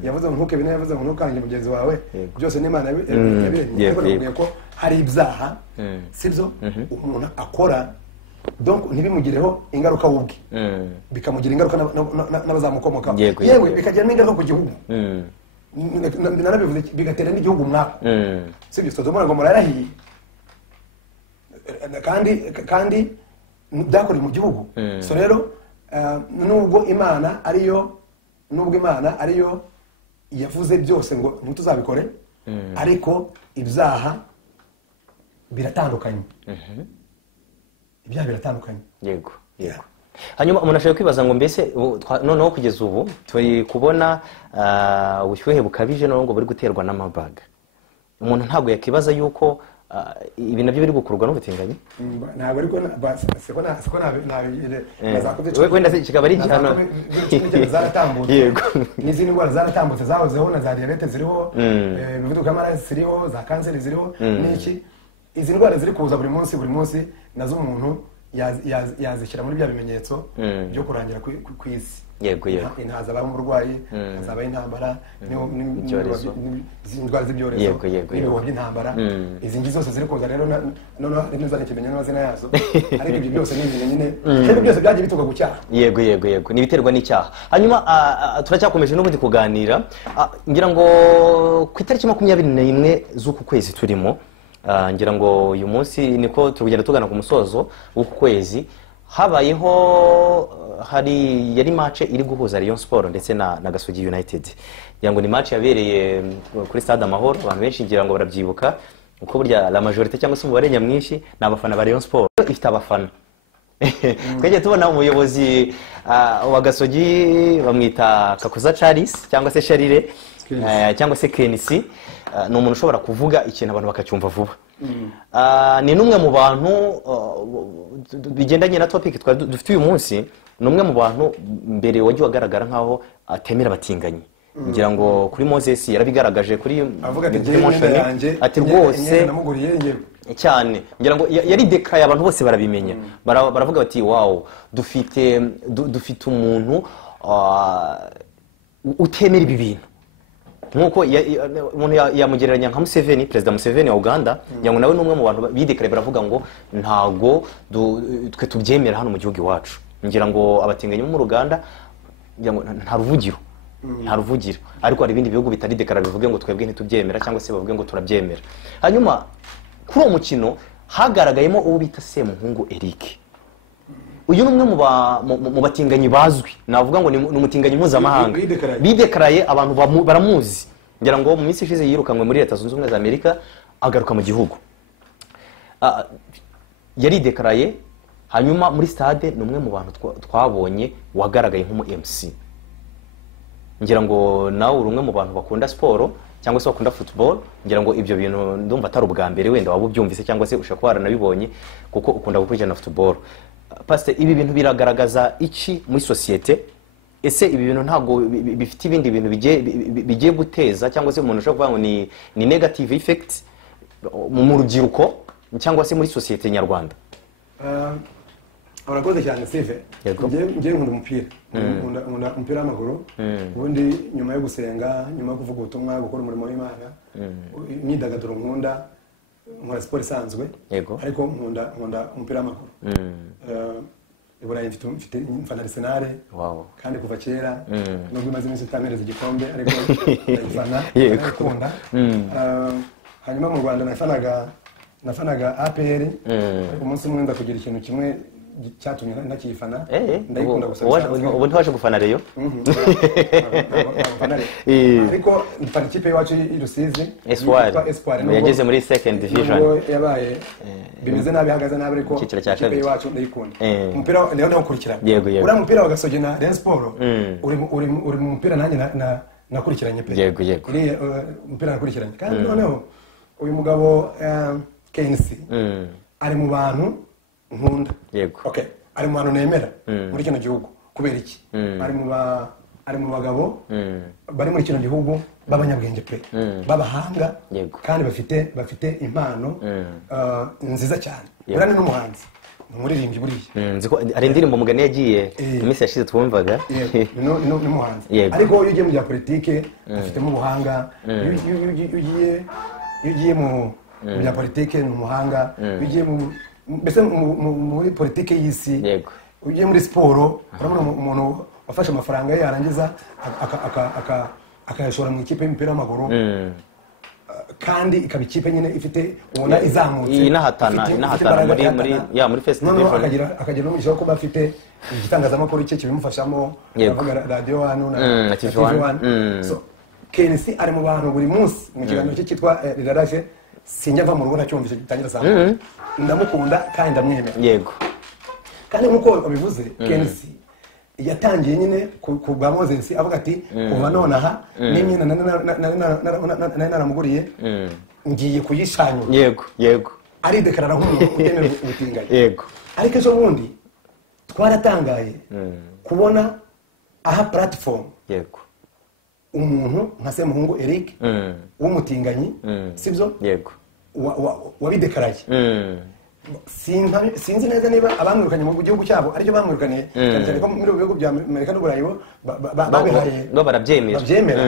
yavuze ngo ntukebe yavuze ngo ntukange mugenzi wawe byose n'Imana yabiremye ariko nakubwiye ko hari ibyaha sibyo umuntu akora donc ntibimugireho ingaruka wubwe bikamugira ingaruka n'abazamukomoka yewe bikagira n'ingaruka ku gihugu narabivuze bigatera n'igihugu mwako sibyo Sodoma ngo murarahiye kandi byakorewe mu gihugu so rero nubwo Imana ariyo yavuze byose ngo ntituzabikore ariko ibyaha biratandukanye ibyaha biratandukanye yego hanyuma umuntu ashobora kwibaza ngo mbese noneho kugeza ubu turi kubona ubushyuhe bukabije ngo buri guterwa n'amabaga umuntu ntabwo yakibaza yuko ibi nabyo biri gukurwa n'ubutinganyi ntabwo ariko siko wenda kikaba ari igihano zaratambutse n'izindi ndwara zaratambutse zahozeho na za diyabete ziriho imivuduko y'amaraso ziriho za kanseri ziriho n'iki izi ndwara ziri kuza buri munsi nazo umuntu yazishyira muri bya bimenyetso byo kurangira ku isi hazabaho uburwayi hazabaho intambara indwara z'ibyorezo n'ibihuha by'intambara izi ngizi zose ziri kuza rero noneho ntizane ikimenyetso n'amazina yazo ariko ibyo byose ni ibintu nyine kandi byose byagiye bituruka ku cyaha yego ni ibiterwa n'icyaha hanyuma turacyakomeje n'ubundi kuganira ngira ngo ku itariki 21 z'uku kwezi turimo ngira ngo uyu munsi niko tugenda tugana ku musozo w'uku kwezi habayeho yari match iri guhuza Rayon Sport ndetse na Gasogi United ngira ngo ni match yabereye kuri Stade Amahoro abantu benshi ngira ngo barabyibuka uko burya la majorité cyangwa se umubare nyamwinshi ni abafana ba Rayon Sport ifite abafana twajya tubona umuyobozi wa Gasogi bamwita Kakuza Charles cyangwa se Charire cyangwa se Kenisi ni umuntu ushobora kuvuga ikintu abantu bakacyumva vuba ni numwe mu bantu bigendanye na topic dufite uyu munsi ni umwe mu bantu mbere wagiye agaragara nkaho atemera abatinganyi ngira ngo kuri Moses yarabigaragaje kuri ati rwose cyane ngira ngo yari declare abantu bose barabimenya baravuga bati wow dufite umuntu utemera ibi bintu nkuko umuntu yamugereranya nka Museveni President Museveni wa Uganda ngo nawe numwe mu bantu bidekare baravuga ngo ntago twe tubyemera hano mu gihugu iwacu ngira ngo abatinganyi mu Uganda ngira ngo nta ruvugiro ariko hari ibindi bihugu bitari dekara bivuge ngo twebwe ntitubyemera cyangwa se bavuge ngo turabyemera hanyuma kuri uwo mukino hagaragayemo uwo bita Semuhungu Eric uyu numwe mu batinganyi bazwi navuga ngo ni umutinganyi mpuzamahanga bidekaraye abantu baramuzi ngira ngo mu minsi ishize yirukanwe muri Leta Zunze Ubumwe za Amerika agaruka mu gihugu yari dekaraye hanyuma muri stade numwe mu bantu twabonye wagaragaye nk'umu MC ngira ngo nawe urumwe mu bantu bakunda siporo cyangwa se bakunda football ngira ngo ibyo bintu ndumva atari ubwa mbere wenda waba ubyumvise cyangwa se ushaka kwaranabibonye kuko ukunda gukurikirana football Pastor ibi bintu biragaragaza iki muri societe ese ibi bintu ntago bifite ibindi bintu bigiye guteza cyangwa se umuntu ushobora kuvuga ngo ni negative effect mu rubyiruko cyangwa se muri societe nyarwanda urakoze cyane Steve ngiye nkunda umupira w'amaguru ubundi nyuma yo gusenga nyuma yo kuvuga ubutumwa gukora umurimo w'Imana imyidagaduro nkunda siporo isanzwe ariko nkunda umupira w'amaguru Iburayi mfite mfana Arsenal kandi kuva kera nubwo imaze iminsi itamereza igikombe ariko ndayifana ndakunda hanyuma mu Rwanda nafanaga APR ariko umunsi umwe nza kugira ikintu kimwe cyatumye nakifana ndayikunda gusa ubu ntiwaje gufana Rayon ariko mfana ikipe yacu y'Urusizi Espoir yageze muri second division yabaye bimeze nabi hagaze nabi ariko ikipe yacu ndayikunda umupira rero nakurikirana uri umupira wa Gasogi na Rayon Sport uri mu mupira nanjye nakurikiranye pe uri umupira nakurikiranye kandi noneho uyu mugabo Kensi ari mu bantu nkunda yego okay ari mu bantu nemera muri kino gihugu kubera iki ari mu bagabo bari muri kino gihugu b'abanyabwenge pe b'abahanga kandi bafite impano nziza cyane urane n'umuhanzi umuririmbyi buriya ari indirimbo mugani yagiye iminsi yashize twumvaga n'umuhanzi ariko iyo ugiye mu bya politike afitemo ubuhanga iyo ugiye mu bya politike ni umuhanga iyo ugiye mbese muri politike y'isi ugiye muri siporo urabona umuntu wafashe amafaranga ye yarangiza akayashora mu ikipe y'umupira w'amaguru kandi ikaba ikipe nyine ifite ubona izamutse inahatana muri festival akagira n'umugisha wo kuba afite igitangazamakuru cye kibimufashamo avuga radio hano na TV1 so Kensi ari mu bantu buri munsi mu kiganiro cye cyitwa Riraraje sinjya va mu rugo nacyumvise gitangira saa ndamukunda kandi ndamwemera yego kandi nkuko babivuze Kensi yatangiye nyine ku bwa Moses avuga ati kuva none aha n'imyenda naramuguriye ngiye kuyishanyura yego ari dekarara nk'umuntu utemera ubutinganyi yego ariko ejo bundi twaratangaye kubona aha platform yego umuntu nka Semuhungu Eric w'umutinganyi sibyo yego wabidekaraye sinzi neza niba abamwirukanye mu gihugu cyabo aricyo bamwirukaniye cyane ko muri bihugu bya Amerika n'Uburayi bo barabyemera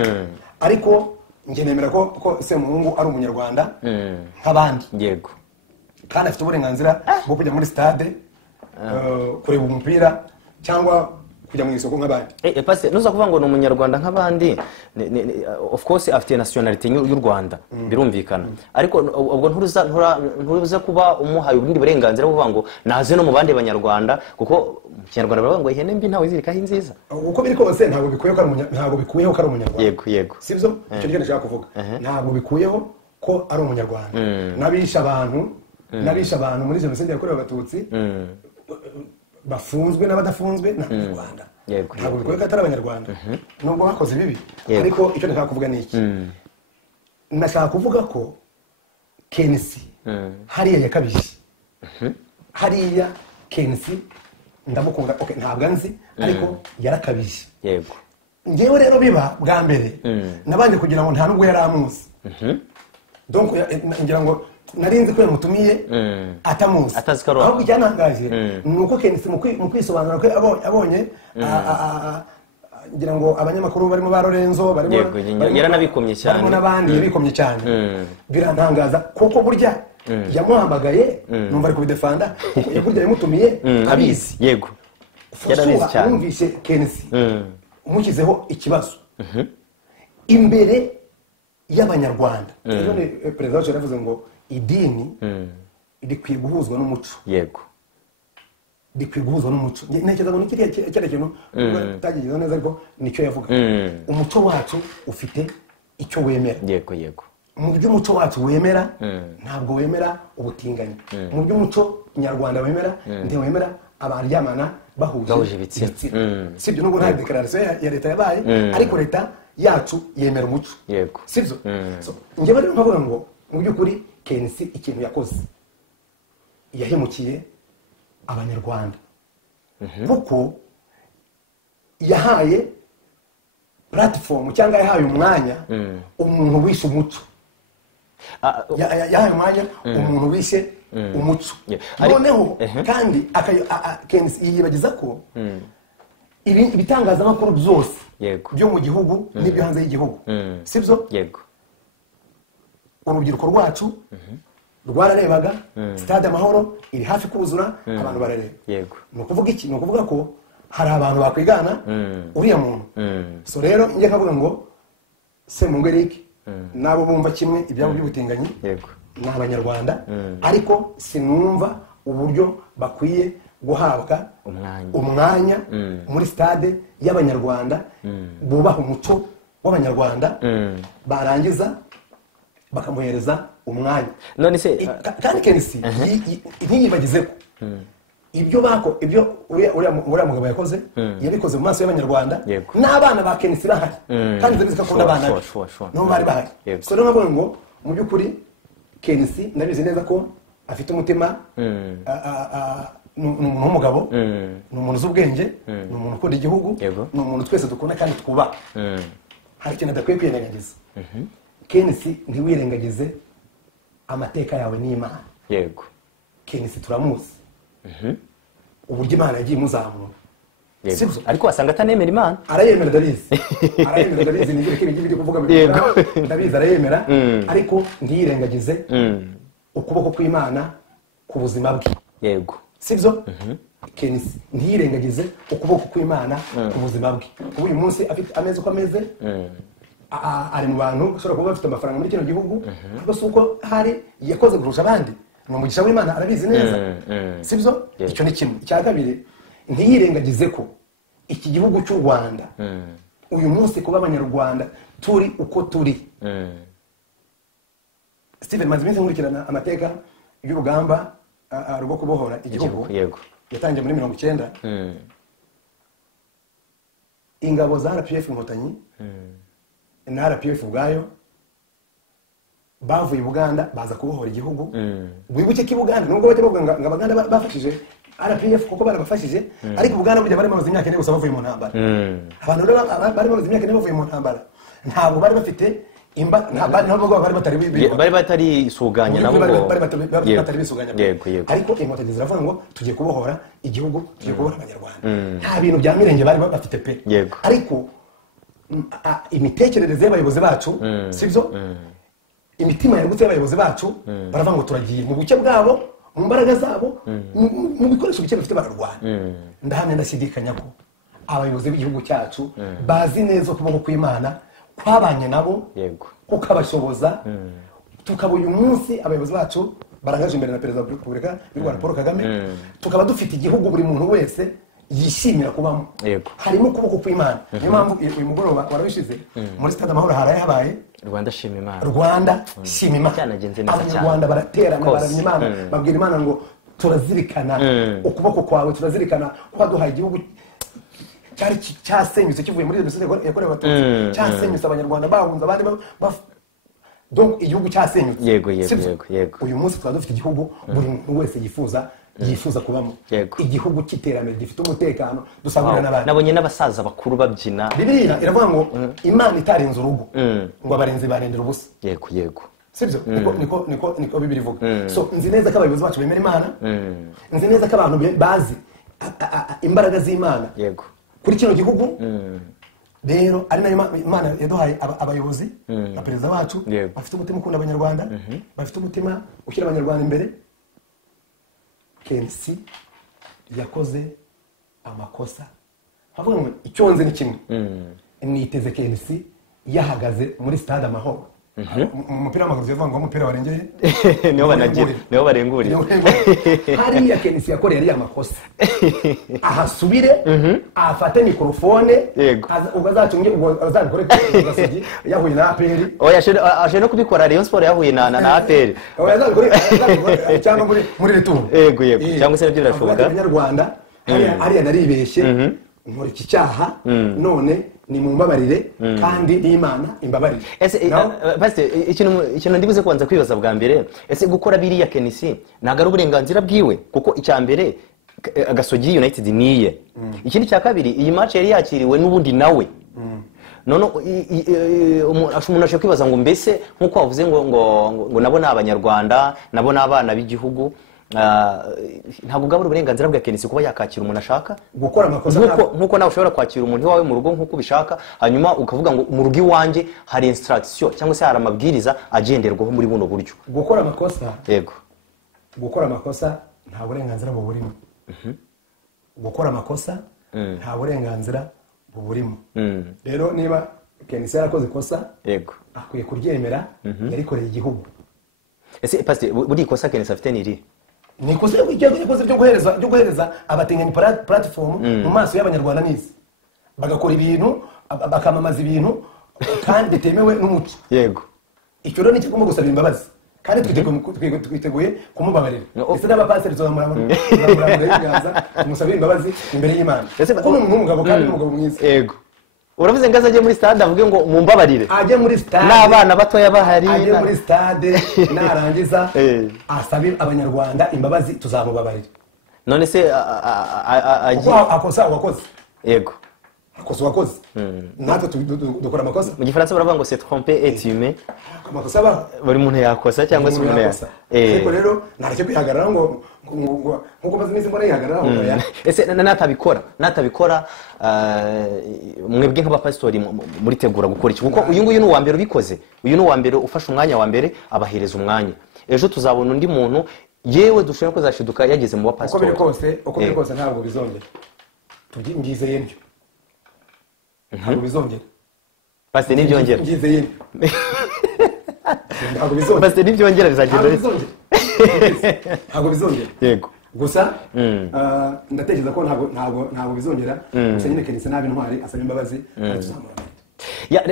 ariko njye nemera ko Semuhungu ari umunyarwanda nk'abandi yego kandi afite uburenganzira bwo kujya muri stade kureba umupira cyangwa kujya mu isoko nk'abandi pase nuza kuvuga ngo ni umunyarwanda nk'abandi of course afite nationality y'u Rwanda birumvikana ariko ubwo nturuza kuba umuhaye ubundi burenganzira kuvuga ngo naze no mu bandi banyarwanda kuko mu kinyarwanda baravuga ngo ihene mbi ntawe izirikaho inziza uko biri kose ntabwo bikuyeho ko ari umunyarwanda yego sibyo icyo cyo nashaka kuvuga ntabwo bikuyeho ko ari umunyarwanda nabisha abantu muri jenoside yakorewe abatutsi bafunzwe n'abadafunzwe n'abanyarwanda ntabwo bikwiye ko atari abanyarwanda nubwo bakoze bibi ariko icyo nashaka kuvuga ni iki nashaka kuvuga ko Kensi hariya yakabije hariya Kensi ndamukunda ntabwo nzi ariko yarakabije yego ngewe rero biba bwa mbere nabanje kugira ngo nta nubwo yari amuzi donc ngira ngo narinzi ko yamutumiye atamuzi ahubwo icyantangaje ni uko Kensi mu kwisobanura ko abonye ngira ngo abanyamakuru barimo ba Lorenzo yaranabikomye cyane barimo n'abandi yabikomye cyane birantangaza kuko burya yamuhamagaye numva ari kubidefanda burya yamutumiye abizi yego yarabizi cyane numvise Kensi umukizeho ikibazo imbere y'abanyarwanda rero perezida wacu yaravuze ngo idini rikwiye guhuzwa n'umuco yego rikwiye guhuzwa n'umuco ntekereza ngo n'ikiriya kintu utagize neza ariko nicyo yavuga umuco wacu ufite icyo wemera yego mu by'umuco wacu wemera ntabwo wemera ubutinganyi mu by'umuco nyarwanda wemera ntiwemera abaryamana bahuje ibitsina sibyo nubwo nta dekararasiyo ya leta yabaye ariko leta yacu yemera umuco yego sibyo njyewe rero nkavuga ngo mu by'ukuri Kensi ikintu yakoze yahemukiye abanyarwanda kuko yahaye platform cyangwa yahaye umwanya umuntu wishe umuco yahaye umwanya umuntu wishe umuco noneho kandi Kensi yibagiza ko ibitangazamakuru byose byo mu gihugu n'ibyo hanze y'igihugu sibyo yego urubyiruko rwacu rwararebaga stade Amahoro iri hafi kuzura abantu barareba yego ni ukuvuga iki ni ukuvuga ko hari abantu bakwigana uriya muntu so rero njye nkavuga ngo Semuhungu Eric nabo bumva kimwe ibyabo by'ubutinganyi ni abanyarwanda ariko sinumva uburyo bakwiye guhabwa umwanya muri stade y'abanyarwanda bubaha umuco w'abanyarwanda barangiza bakamuhereza umwanya none se kandi Kensi ntiyibagize ko ibyo uriya mugabo yakoze yabikoze mu maso y'abanyarwanda n'abana ba Kensi bahari kandi ndabizi ko akunda abana be nabo bari bahari so rero navuga ngo mu by'ukuri Kensi ndabizi neza ko afite umutima ni umuntu w'umugabo ni umuntu uzi ubwenge ni umuntu ukunda igihugu ni umuntu twese dukunda kandi twubaha hari ikintu adakwiye kwirengagiza Kenisi ntiwirengagize amateka yawe n'Imana yego Kenisi turamuzi uburyo Imana yagiye imuzamura ariko wasanga atanemera Imana arayemera ndabizi nigire ko ibyo kuvuga ndabizi arayemera ariko ntiyirengagize ukuboko kw'Imana ku buzima bwe yego sibyo Kenisi ntiyirengagize ukuboko kw'Imana ku buzima bwe ubu uyu munsi afite ameze uko ameze ari mu bantu ushobora kuba bafite amafaranga muri kino gihugu ariko si uko hari yakoze kurusha abandi ni umugisha w'Imana arabizi neza sibyo icyo ni kimwe icya kabiri ntiyirengagize ko iki gihugu cy'u Rwanda uyu munsi kuba abanyarwanda turi uko turi Steven maze iminsi nkurikirana amateka y'urugamba rwo kubohora igihugu yatangiye muri 1990 ingabo za RPF Inkotanyi na RPF ubwayo bavuye Buganda baza kubohora igihugu wibuke ko Buganda nubwo bajya bavuga ngo Abaganda bafashije RPF kuko barabafashije ariko Buganda burya bari bamaze imyaka ine gusa bavuye mu ntambara abantu rero bari bamaze imyaka ine bavuye mu ntambara ntabwo bari bafite bari batari isuganya nabo batari bisuganya ariko Inkotanyi ziravuga ngo tugiye kubohora igihugu tugiye kubohora abanyarwanda nta bintu bya mirenge bari bafite pe ariko imitekerereze y'abayobozi bacu sibyo imitima yagutse y'abayobozi bacu baravuga ngo turagiye mu buke bwabo mu mbaraga zabo mu bikoresho bike bafite bararwana ndahamya ndashidikanya ko abayobozi b'igihugu cyacu bazi neza ukuboko kw'Imana kwabanye nabo kukabashoboza tukaba uyu munsi abayobozi bacu barangaje imbere na perezida wa Repubulika y'u Rwanda Paul Kagame tukaba dufite igihugu buri muntu wese yishimira kubamo harimo ukuboko kw'Imana niyo mpamvu uyu mugoroba warabishize muri stade Amahoro haraye habaye Rwanda shima Imana Rwanda shima Imana abanyarwanda baraterana baramya Imana babwira Imana ngo turazirikana ukuboko kwawe turazirikana ko waduhaye igihugu cyari cyasenyutse kivuye muri jenoside yakorewe abatutsi cyasenyutse abanyarwanda bahunze abandi donc igihugu cyasenyutse yego uyu munsi twaba dufite igihugu buri muntu wese yifuza kubamo igihugu cy'iterambere gifite umutekano dusangurira n'abandi nabonye n'abasaza bakuru babyina Bibiliya iravuga ngo Imana itarenze urugo ngo abarenzi barendera ubusa yego sibyo niko Bibiliya ivuga so nzi neza ko abayobozi bacu bemera Imana nzi neza ko abantu bazi imbaraga z'Imana kuri kino gihugu rero ari nayo Imana yaduhaye abayobozi na perezida wacu bafite umutima ukunda abanyarwanda bafite umutima ushyira abanyarwanda imbere Kenisi yakoze amakosa havuga ngo icyo nzi ni kimwe niteze Kenisi yahagaze muri stade Amahoro umupira w'amaguru yavuga ngo umupira warengeye niho barenguriye hariya Kenisi yakoreye ariya makosa ahasubire afate mikrofone ugazacunge azabikore Gasogi yahuye na APR aje no kubikora Rayon Sport yahuye na APR cyangwa muri retour yego cyangwa se nabyo birashoboka abanyarwanda hariya naribeshye nkora iki cyaha none ni mu mbabarire kandi n'Imana imbabarire ikintu ndibuze kubanza kwibaza bwa mbere ese gukora biriya Kenisi ntago ari uburenganzira bwiwe kuko icya mbere Gasogi United niye ikindi cya kabiri iyi match yari yakiriwe n'ubundi nawe none umuntu ashobora kwibaza ngo mbese nkuko wavuze ngo nabo ni abanyarwanda nabo ni abana b'igihugu ntabwo bwabura uburenganzira bwa Kenisi kuba yakakira umuntu ashaka gukora amakosa nkuko nawe ushobora kwakira umuntu iwawe mu rugo nkuko ubishaka hanyuma ukavuga ngo mu rugo iwanjye hari instruction cyangwa se hari amabwiriza agenderwaho muri buno buryo gukora amakosa yego gukora amakosa nta burenganzira buburimo gukora amakosa nta burenganzira buburimo rero niba Kenisi yarakoze ikosa yego akwiye kuryemera yarikoreye igihugu ese pastor buri ikosa Kenisi afite niri nikoze byo guhereza abatinganya platform mu maso y'abanyarwanda n'isi bagakora ibintu bakamamaza ibintu kandi bitemewe n'umuco yego icyo rero ni cyo gusaba imbabazi kandi twiteguye kumubabarira ese n'abapasiteri tuzamuramura ibiganza tumusabira imbabazi imbere y'Imana kuko ni umugabo kandi n'umugabo mwiza yego uravuze ngo azajye muri stade avuge ngo mumbabarire, ajye muri stade n'abana batoya bahari, ajye muri stade narangiza asabe abanyarwanda imbabazi, tuzamubabarira. none se akosa wakoze, yego akosa wakoze, natwe dukora amakosa. mu gifaransa baravuga ngo c'est tromper et humer, amakosa ba buri muntu yakosa cyangwa se umuntu yakosa. Ariko rero ntacyo kwihagarara ngo nkuko maze iminsi mbona yihagarara ngo ya ese natabikora mwebwe nk'abapasitori muritegura gukora iki? kuko uyu nguyu ni uwa mbere ubikoze, uyu ni uwa mbere ufashe umwanya wa mbere abahereza umwanya, ejo tuzabona undi muntu yewe dushobora kuzashiduka yageze mu bapasitori. uko biri kose ntabwo bizongera, tubyizeye ibyo ntabwo bizongera. Pastor nibyongera byizeye ntabwo bizongera. Pastor nibyongera bizagenda neza, ntabwo bizongera. Yego gusa ndatekereza ko ntabwo bizongera. gusa nyine Kenisi nabi ntwari asaba imbabazi,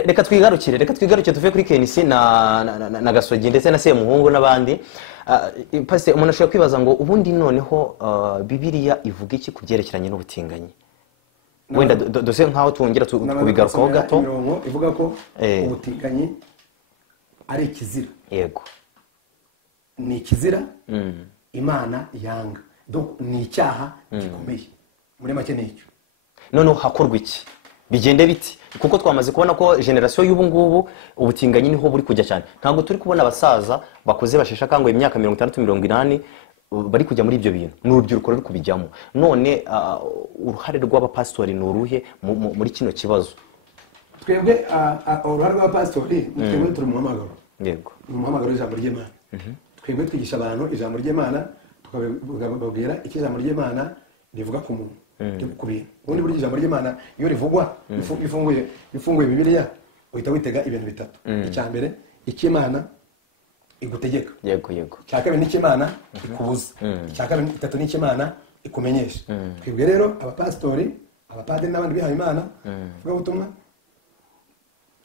reka twigarukire tuve kuri Kenisi na Gasogi ndetse na Semuhungu n'abandi. Pastor, umuntu ashobora kwibaza ngo ubundi noneho Bibiliya ivuga iki ku byerekeranye n'ubutinganyi? Wenda dose nkaho twongera kubigarukaho gato. Imirongo ivuga ko ubutinganyi ari ikizira. Yego, ni ikizira Imana yanga, ni icyaha gikomeye, muri make nicyo. noneho hakorwa iki, bigende biti? kuko twamaze kubona ko generation y'ubu ngubu ubutinganyi niho buri kujya cyane. Ntabwo turi kubona abasaza bakoze bashesha kangoye imyaka 60-80 bari kujya muri ibyo bintu, n'urubyiruko ruri kubijyamo. None uruhare rw'abapastori ni uruhe muri kino kibazo? Twebwe uruhare rw'abapastori twebwe turi mu muhamagaro. Yego, mu muhamagaro w'ijambo ry'Imana. Twebwe twigisha abantu ijambo ry'Imana, tukababwira icyo ijambo ry'Imana rivuga ku muntu, ku bintu. Ubundi buryo ijambo ry'Imana iyo rivugwa ifunguye Bibiliya uhita witega ibintu bitatu. Icya mbere icy'Imana igutegeka. Yego. Icya kabiri n'icy'Imana ikubuza. Icya kabiri itatu n'icy'Imana ikumenyesha. Twebwe rero abapastori, abapadiri n'abandi bihaye Imana vuga ubutumwa,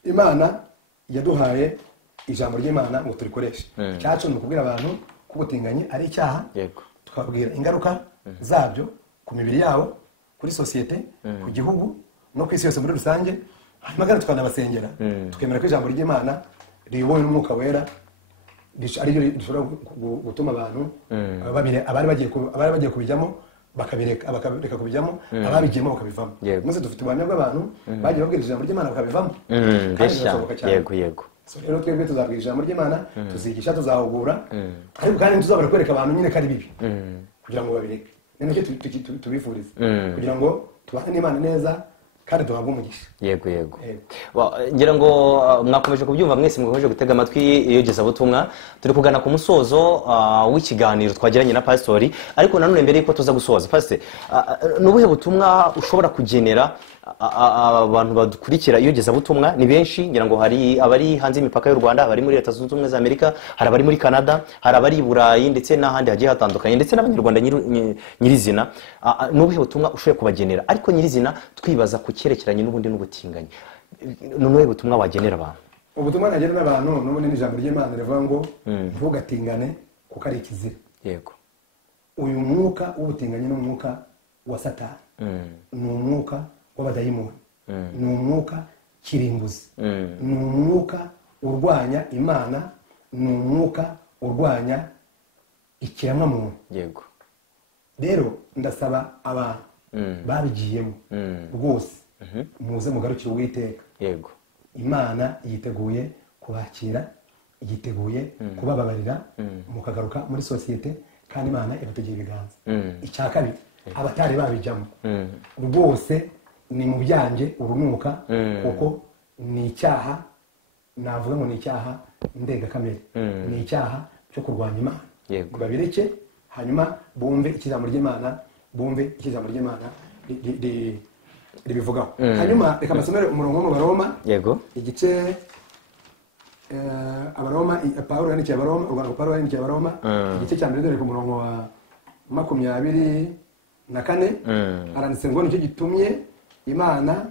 Imana yaduhaye ijambo ry'Imana ngo turikoreshe. Cyacu ni ukubwira abantu ko ubutinganyi ari icyaha, tukababwira ingaruka zabyo ku mibiri yabo, kuri sosiyete, ku gihugu no ku isi yose muri rusange. Hanyuma kandi tukanabasengera, tukemera ko ijambo ry'Imana riyobowe n'Umwuka Wera, ari rishobora gutuma abantu abari bagiye kubijyamo bakareka kubijyamo, ababigiyemo bakabivamo. Maze dufite ubuhamya bw'abantu bagiye babwira ijambo ry'Imana bakabivamo. Yego. Rero twebwe tuzabwira ijambo ry'Imana, tuzigisha, tuzahugura, ariko kandi tuzabara kwereka abantu nyine ko ari bibi kugira ngo babireke. Ni nacyo tubifuriza, kugira ngo tubane n'Imana neza kandi duhabwe umugisha. Yego. Ngira ngo mwakomeje kubyumva mwese, mwakomeje gutega amatwi iyogezabutumwa. Turi kugana ku musozo w'ikiganiro twagiranye na pastori, ariko nanone mbere yuko tuza gusoza, pastor, n'ubuhe butumwa ushobora kugenera abantu badukurikira iyogezabutumwa? Ni benshi, ngira ngo hari abari hanze y'imipaka y'u Rwanda, abari muri Leta Zunze Ubumwe za Amerika, hari abari muri Canada, hari abari i Burayi ndetse n'ahandi hagiye hatandukanye, ndetse n'abanyarwanda nyirizina. N'ubuhe butumwa ushoboye kubagenera, ariko nyirizina twibaza ku cyerekeranye n'ubundi n'ubutinganyi? N'ubuhe butumwa wagenera abantu? Ubutumwa nagenera abantu n'ubundi n'ijambo ry'Imana rivuga ngo ntugatingane kuko ari ikizira. Yego. Uyu mwuka w'ubutinganyi n'umwuka wa Satani, ni umwuka w'abadayimoni, ni umwuka kirimbuzi, ni umwuka urwanya Imana, ni umwuka urwanya ikiremwamuntu. Yego. Rero ndasaba abantu babigiyemo rwose muze mugarukire Uwiteka. Yego. Imana yiteguye kubakira, yiteguye kubababarira, mukagaruka muri sosiyete, kandi Imana ibategeye ibiganza. Icya kabiri, abatari babijyamo rwose ni mu byanjye urunuka, kuko ni icyaha, navuga ngo ni icyaha ndengakamere, ni icyaha cyo kurwanya Imana. Babireke, hanyuma bumve ijambo ry'Imana, bumve ijambo ry'Imana ribivugaho. Hanyuma reka masomere umurongo mu Baroma. Yego. Igice Abaroma, Pawulo yandikiye Abaroma, urwandiko Pawulo yandikiye Abaroma, igice cya mbere dore ku murongo wa 24 aranditse ngo nicyo gitumye Imana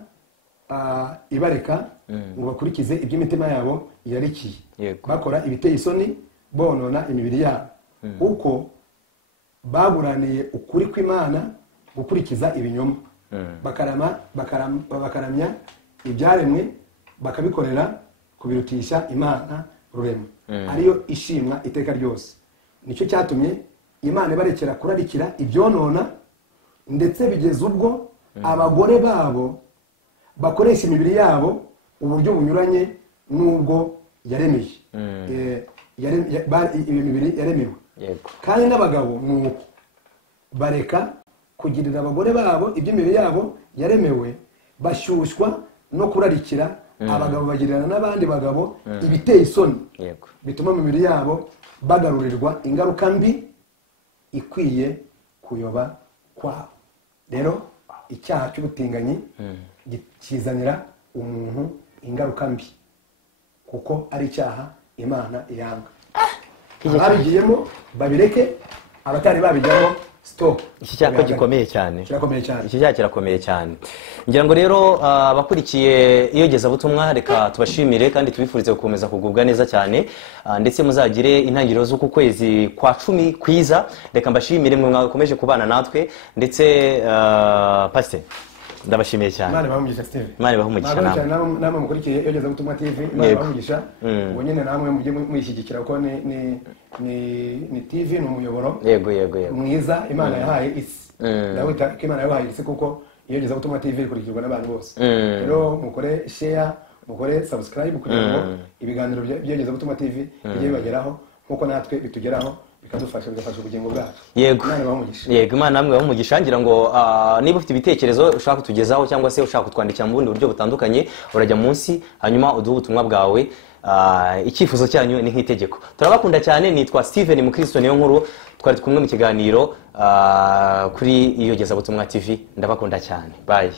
ibareka ngo bakurikize iby'imitima yabo yarikiye, bakora ibiteye isoni, bonona imibiri yabo, uko baburaniye ukuri kw'Imana gukurikiza ibinyoma, bakaramya ibyaremwe bakabikorera kubirutisha Imana rurema ariyo ishimwa iteka ryose. Nicyo cyatumye Imana ibarekera kurarikira ibyonona, ndetse bigeze ubwo abagore babo bakoresha imibiri yabo uburyo bunyuranye n'ubwo yaremeye. Iyo mibiri yaremewe. Kandi n'abagabo nuko bareka kugirira abagore babo iby'imibiri yabo yaremewe, bashyushywa no kurarikira abagabo bagirana n'abandi bagabo ibiteye isoni, bituma mu mibiri yabo bagarurirwa ingaruka mbi ikwiye kuyoba kwabo. Rero icyaha cy'ubutinganyi kizanira umuntu ingaruka mbi, kuko ari icyaha Imana iyanga. Ababigiyemo babireke, abatari babijyamo stop. Iki cyaha gikomeye cyane. Kirakomeye cyane. Iki cyaha kirakomeye cyane. Ngira ngo rero abakurikiye iyogezabutumwa reka tubashimire kandi tubifurize gukomeza kugubwa neza cyane, ndetse muzagire intangiriro z'uku kwezi kwa 10 kwiza. Reka mbashimire mwe mwakomeje kubana natwe, ndetse Pastor ndabashimiye cyane. Imana bahumugisha Steve. Imana bahumugisha namwe mukurikiye iyogezabutumwa TV. Imana bahumugisha. Ubu nyine namwe mujye mwishyigikira kuko ni TV ni umuyoboro. Yego. Mwiza Imana yahaye isi. Ndawita ko Imana yahaye isi kuko iyogezabutumwa TV ikurikirwa n'abantu bose. Rero mukore share, mukore subscribe kugira ngo ibiganiro by'iyogezabutumwa TV bijye bibageraho nkuko natwe bitugeraho, bikadufasha bigafasha ubugingo bwacu. Yego. Imana bahumugisha. Yego, Imana namwe bahumugisha. Ngira ngo niba ufite ibitekerezo ushaka kutugezaho cyangwa se ushaka kutwandikira mu bundi buryo butandukanye, urajya munsi hanyuma uduhe ubutumwa bwawe. Icyifuzo cyanyu ni nk'itegeko. Turabakunda cyane. Nitwa Steven Mukristo niyo nkuru, twari kumwe mu kiganiro kuri iyogezabutumwa TV. Ndabakunda cyane. Bye.